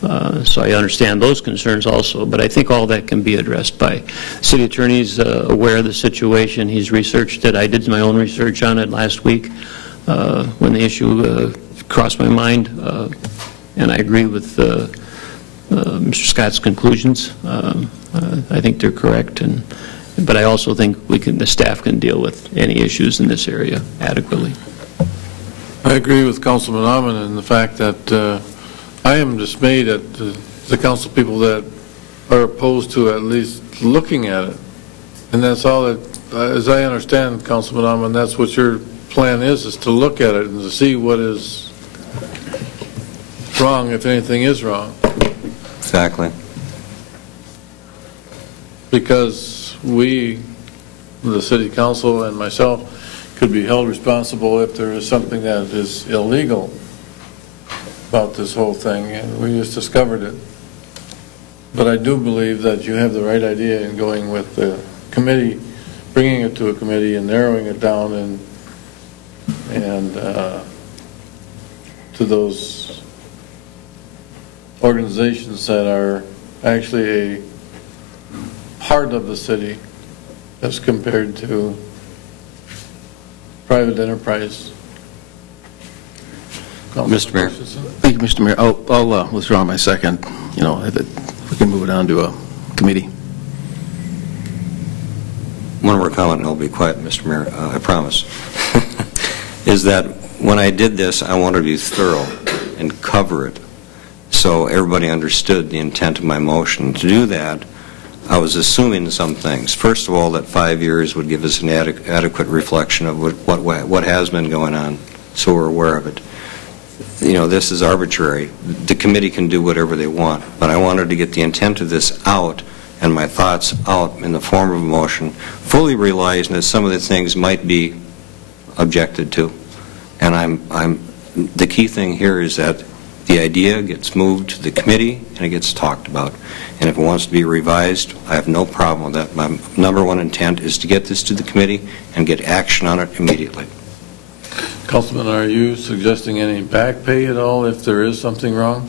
So I understand those concerns also, but I think all that can be addressed by city attorneys aware of the situation. He's researched it. I did my own research on it last week when the issue crossed my mind, and I agree with Mr. Scott's conclusions. I think they're correct, but I also think the staff can deal with any issues in this area adequately. I agree with Councilman Amon in the fact that I am dismayed at the council people that are opposed to at least looking at it. And that's all that, as I understand, Councilman Amon, that's what your plan is to look at it and to see what is wrong, if anything is wrong. Exactly. Because we, the city council and myself, could be held responsible if there is something that is illegal about this whole thing, and we just discovered it. But I do believe that you have the right idea in going with the committee, bringing it to a committee and narrowing it down and to those organizations that are actually a part of the city as compared to private enterprise. Mr. Mayor. Thank you, Mr. Mayor. I'll withdraw my second. You know, if we can move it on to a committee. One more comment, and I'll be quiet, Mr. Mayor, I promise, is that when I did this, I wanted to be thorough and cover it so everybody understood the intent of my motion. To do that, I was assuming some things. First of all, that 5 years would give us an adequate reflection of what has been going on, so we're aware of it. You know, this is arbitrary. The committee can do whatever they want, but I wanted to get the intent of this out and my thoughts out in the form of a motion, fully realizing that some of the things might be objected to. And the key thing here is that the idea gets moved to the committee and it gets talked about. And if it wants to be revised, I have no problem with that. My number one intent is to get this to the committee and get action on it immediately. Councilman, are you suggesting any back pay at all if there is something wrong?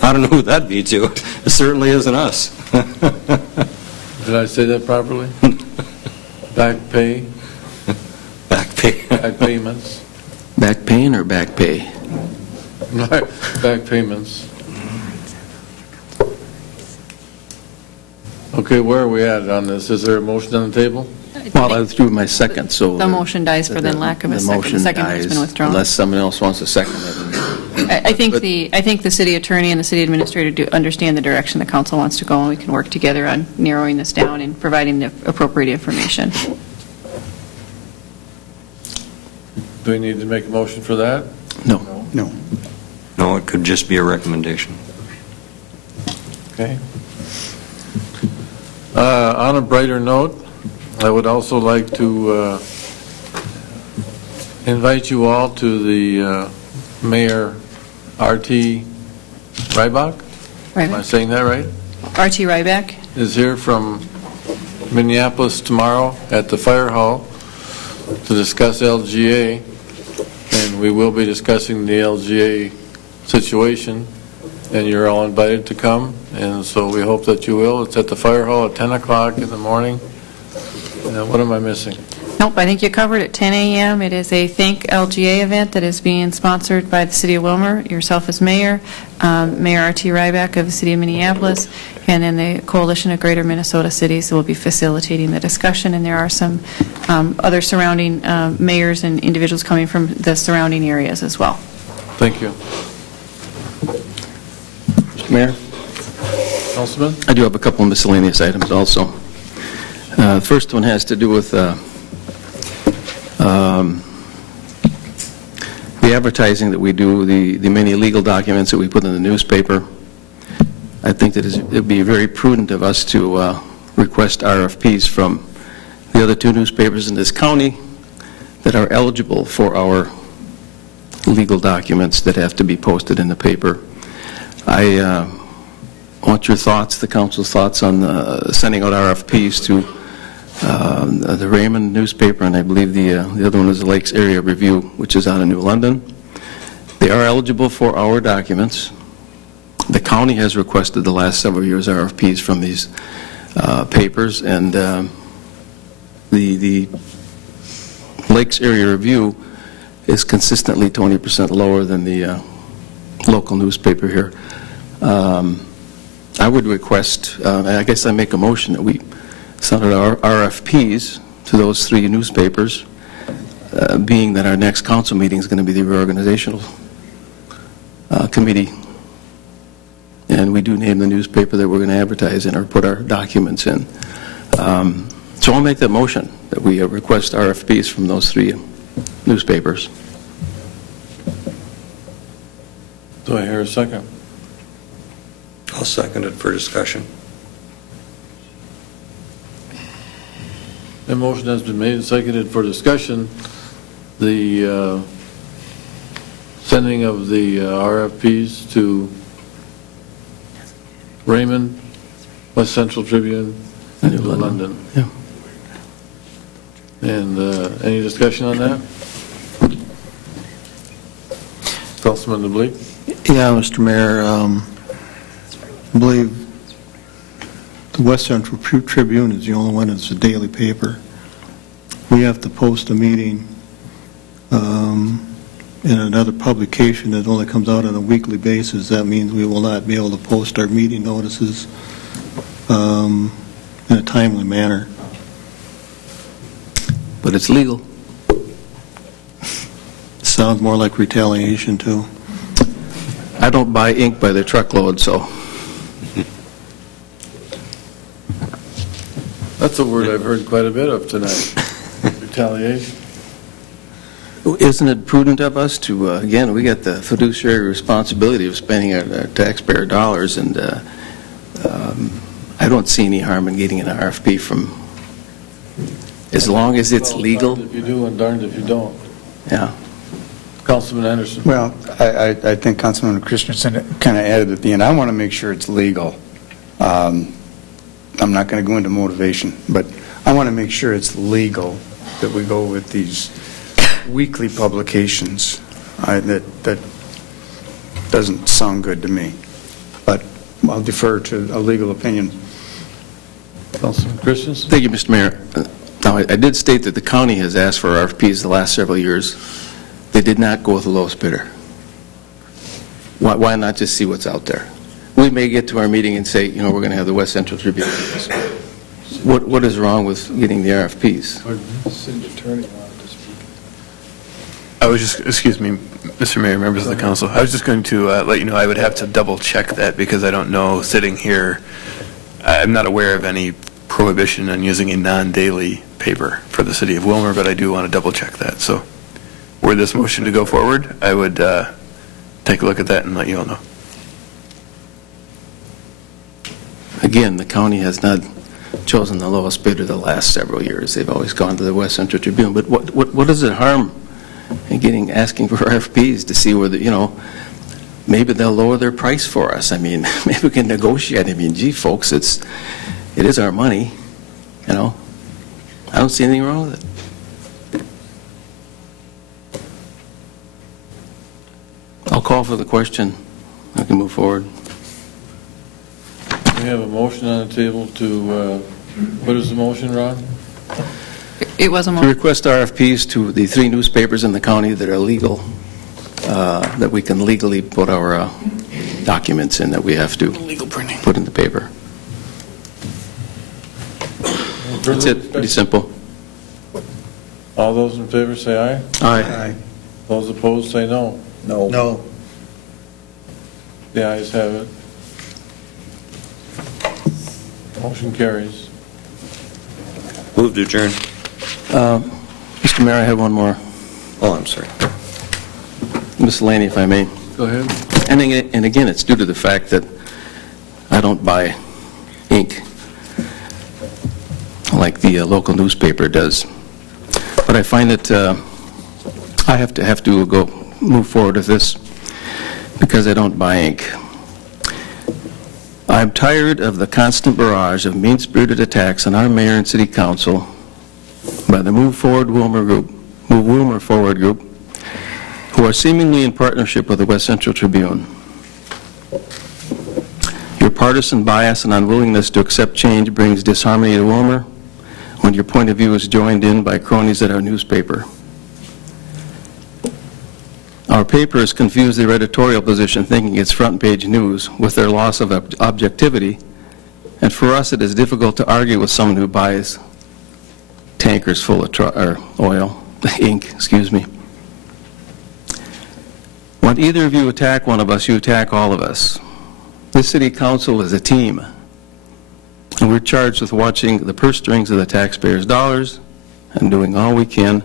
I don't know who that'd be to. It certainly isn't us. Did I say that properly? Back pay? Back pay. Back payments? Back pain or back pay? Back payments. Okay, where are we at on this? Is there a motion on the table? Well, I withdrew my second, so... The motion dies for the lack of a second. The second has been withdrawn. Unless someone else wants to second it. I think the city attorney and the city administrator do understand the direction the council wants to go, and we can work together on narrowing this down and providing the appropriate information. Do we need to make a motion for that? No. No. No, it could just be a recommendation. Okay. On a brighter note, I would also like to invite you all to the Mayor R.T. Rybak. Am I saying that right? R.T. Ryback is here from Minneapolis tomorrow at the Fire Hall to discuss LGA, and we will be discussing the LGA situation, and you're all invited to come, and so we hope that you will. It's at the Fire Hall at 10 o'clock in the morning. What am I missing? Nope, I think you covered it. 10 a.m. It is a Thank LGA event that is being sponsored by the City of Willmar, yourself as mayor, Mayor R.T. Ryback of the City of Minneapolis, and then the Coalition of Greater Minnesota Cities will be facilitating the discussion, and there are some other surrounding mayors and individuals coming from the surrounding areas as well. Thank you. Mr. Mayor? Councilman? I do have a couple of miscellaneous items also. The first one has to do with the advertising that we do, the many legal documents that we put in the newspaper. I think that it would be very prudent of us to request RFPs from the other two newspapers in this county that are eligible for our legal documents that have to be posted in the paper. I want your thoughts, the council's thoughts on sending out RFPs to the Raymond newspaper, and I believe the other one is the Lakes Area Review, which is out of New London. They are eligible for our documents. The county has requested the last several years RFPs from these papers, and the Lakes Area Review is consistently 20% lower than the local newspaper here. I would request, I guess I make a motion that we send out our RFPs to those three newspapers, being that our next council meeting is going to be the reorganizational committee. And we do name the newspaper that we're going to advertise in or put our documents in. So I'll make that motion that we request RFPs from those three newspapers. Do I hear a second? I'll second it for discussion. The motion has been made and seconded for discussion. The sending of the RFPs to Raymond, West Central Tribune, and New London. Yeah. And any discussion on that? Councilman DeBleek? Yeah, Mr. Mayor, I believe the West Central Tribune is the only one that's a daily paper. We have to post a meeting in another publication that only comes out on a weekly basis. That means we will not be able to post our meeting notices in a timely manner. But it's legal. Sounds more like retaliation, too. I don't buy ink by the truckload, so. That's a word I've heard quite a bit of tonight. Retaliation. Isn't it prudent of us to, again, we got the fiduciary responsibility of spending our taxpayer dollars, and I don't see any harm in getting an RFP from, as long as it's legal. Darned if you do and darned if you don't. Yeah. Councilman Anderson. Well, I think Councilman Christensen kind of added at the end, I want to make sure it's legal. I'm not going to go into motivation, but I want to make sure it's legal that we go with these weekly publications. That doesn't sound good to me, but I'll defer to a legal opinion. Councilman Christensen. Thank you, Mr. Mayor. Now, I did state that the county has asked for RFPs the last several years. They did not go with the lowest bidder. Why not just see what's out there? We may get to our meeting and say, you know, we're going to have the West Central Tribune. What is wrong with getting the RFPs? City attorney wanted to speak. I was just, excuse me, Mr. Mayor, members of the council, I was just going to let you know I would have to double check that because I don't know, sitting here, I'm not aware of any prohibition on using a non-daily paper for the city of Willmar, but I do want to double check that. So were this motion to go forward, I would take a look at that and let you all know. Again, the county has not chosen the lowest bidder the last several years. They've always gone to the West Central Tribune. But what does it harm in asking for RFPs to see whether, you know, maybe they'll lower their price for us. I mean, maybe we can negotiate. I mean, gee, folks, it is our money, you know. I don't see anything wrong with it. I'll call for the question. I can move forward. We have a motion on the table to, what is the motion, Ron? It was a To motion. request RFPs to the 3 newspapers in the county that are legal, that we can legally put our documents in that we have to put in the paper. That's it, pretty simple. All those in favor say aye. Aye. Those opposed say no. No. No. The ayes have it. Motion carries. Move to adjourn. Mr. Mayor, I have one more. Oh, I'm sorry. Miscellany, if I may. Go ahead. And again, it's due to the fact that I don't buy ink like the local newspaper does. But I find that I have to go move forward with this because I don't buy ink. I'm tired of the constant barrage of mean-spirited attacks on our mayor and city council by the Move Willmar Forward group, who are seemingly in partnership with the West Central Tribune. Your partisan bias and unwillingness to accept change brings disharmony to Willmar when your point of view is joined in by cronies at our newspaper. Our paper has confused their editorial position, thinking it's front-page news, with their loss of objectivity, and for us it is difficult to argue with someone who buys tankers full of ink, excuse me. When either of you attack one of us, you attack all of us. This city council is a team, and we're charged with watching the purse strings of the taxpayers' dollars and doing all we can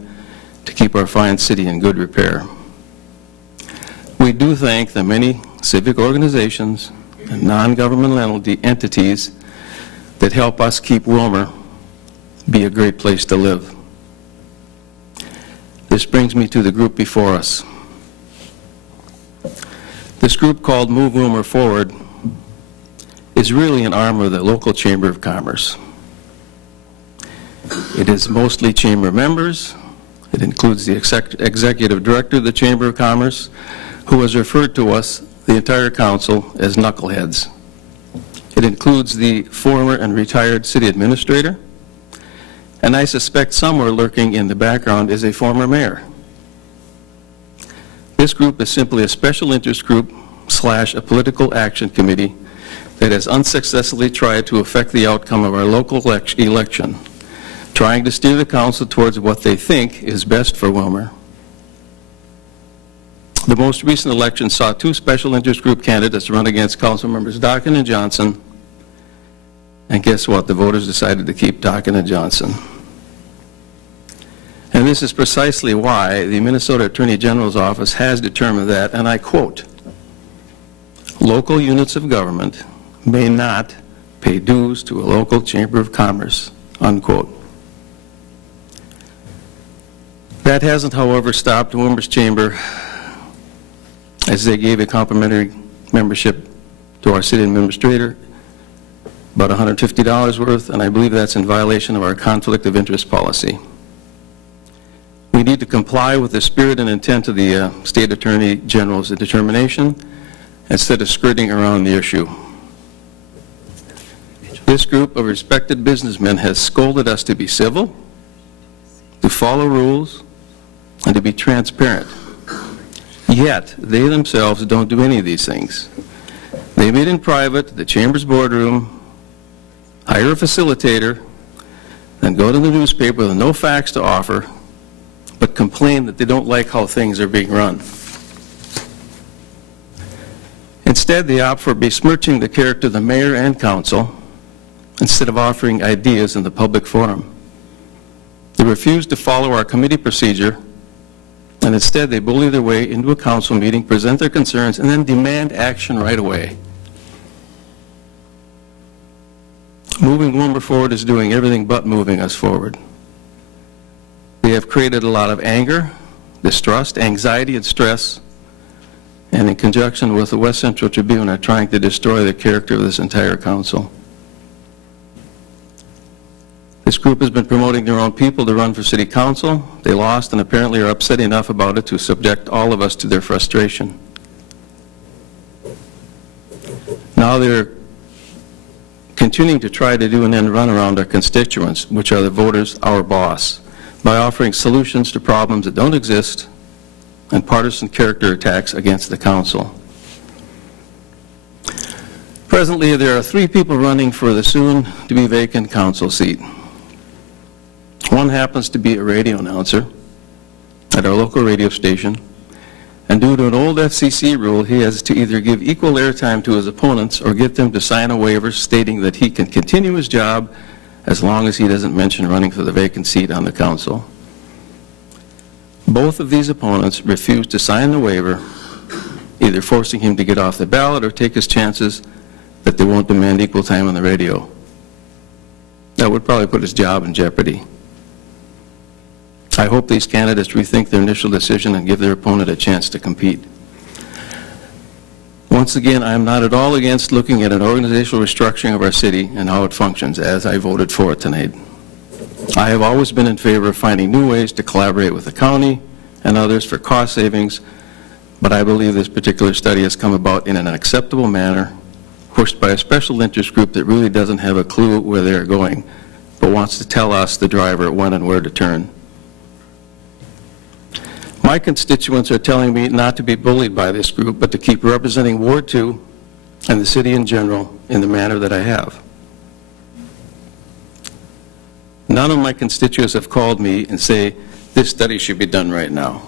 to keep our fine city in good repair. We do thank the many civic organizations and non-governmental entities that help us keep Willmar be a great place to live. This brings me to the group before us. This group, called Move Willmar Forward, is really an arm of the local Chamber of Commerce. It is mostly chamber members. It includes the executive director of the Chamber of Commerce, who has referred to us, the entire council, as knuckleheads. It includes the former and retired city administrator, and I suspect somewhere lurking in the background is a former mayor. This group is simply a special interest group / a political action committee that has unsuccessfully tried to affect the outcome of our local election, trying to steer the council towards what they think is best for Willmar. The most recent election saw 2 special interest group candidates run against council members Dockin and Johnson, and guess what? The voters decided to keep Dockin and Johnson. And this is precisely why the Minnesota Attorney General's office has determined that, and I quote, "Local units of government may not pay dues to a local chamber of commerce," unquote. That hasn't, however, stopped Willmar's chamber, as they gave a complimentary membership to our city administrator, about $150 worth, and I believe that's in violation of our conflict of interest policy. We need to comply with the spirit and intent of the State Attorney General's determination instead of skirting around the issue. This group of respected businessmen has scolded us to be civil, to follow rules, and to be transparent. Yet, they themselves don't do any of these things. They meet in private, the chamber's boardroom, hire a facilitator, then go to the newspaper with no facts to offer, but complain that they don't like how things are being run. Instead, they opt for besmirching the character of the mayor and council instead of offering ideas in the public forum. They refuse to follow our committee procedure, and instead they bully their way into a council meeting, present their concerns, and then demand action right away. Moving Willmar forward is doing everything but moving us forward. They have created a lot of anger, distrust, anxiety, and stress, and in conjunction with the West Central Tribune are trying to destroy the character of this entire council. This group has been promoting their own people to run for city council. They lost and apparently are upset enough about it to subject all of us to their frustration. Now they're continuing to try to do an end run around our constituents, which are the voters, our boss, by offering solutions to problems that don't exist and partisan character attacks against the council. Presently, there are 3 people running for the soon-to-be vacant council seat. One happens to be a radio announcer at our local radio station, and due to an old FCC rule, he has to either give equal airtime to his opponents or get them to sign a waiver stating that he can continue his job as long as he doesn't mention running for the vacant seat on the council. Both of these opponents refused to sign the waiver, either forcing him to get off the ballot or take his chances that they won't demand equal time on the radio. That would probably put his job in jeopardy. I hope these candidates rethink their initial decision and give their opponent a chance to compete. Once again, I am not at all against looking at an organizational restructuring of our city and how it functions, as I voted for it tonight. I have always been in favor of finding new ways to collaborate with the county and others for cost savings, but I believe this particular study has come about in an unacceptable manner, pushed by a special interest group that really doesn't have a clue where they're going, but wants to tell us, the driver, when and where to turn. My constituents are telling me not to be bullied by this group, but to keep representing Ward 2 and the city in general in the manner that I have. None of my constituents have called me and say, this study should be done right now.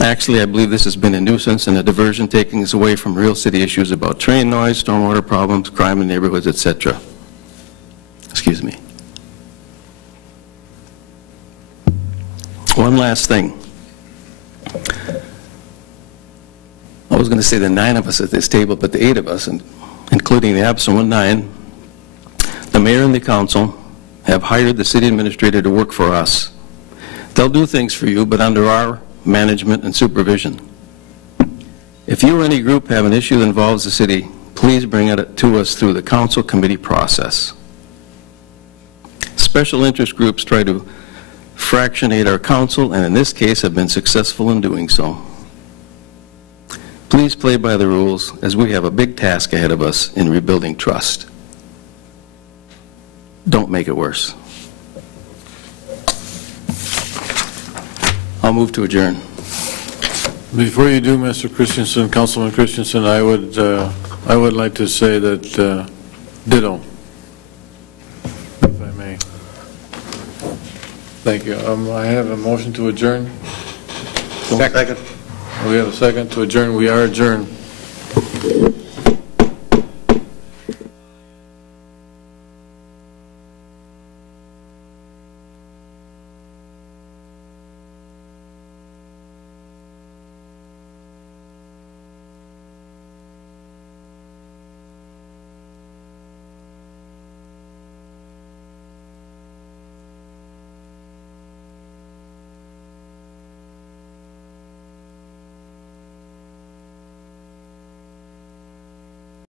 Actually, I believe this has been a nuisance and a diversion, taking us away from real city issues about train noise, stormwater problems, crime in neighborhoods, etc. Excuse me. One last thing. I was going to say the 9 of us at this table, but the 8 of us, including the absent 9, the mayor and the council have hired the city administrator to work for us. They'll do things for you, but under our management and supervision. If you or any group have an issue that involves the city, please bring it to us through the council committee process. Special interest groups try to fractionate our council, and in this case have been successful in doing so. Please play by the rules, as we have a big task ahead of us in rebuilding trust. Don't make it worse. I'll move to adjourn. Before you do, Mr. Christensen, Councilman Christensen, I would like to say that ditto, if I may. Thank you. I have a motion to adjourn. Second. We have a second to adjourn. We are adjourned.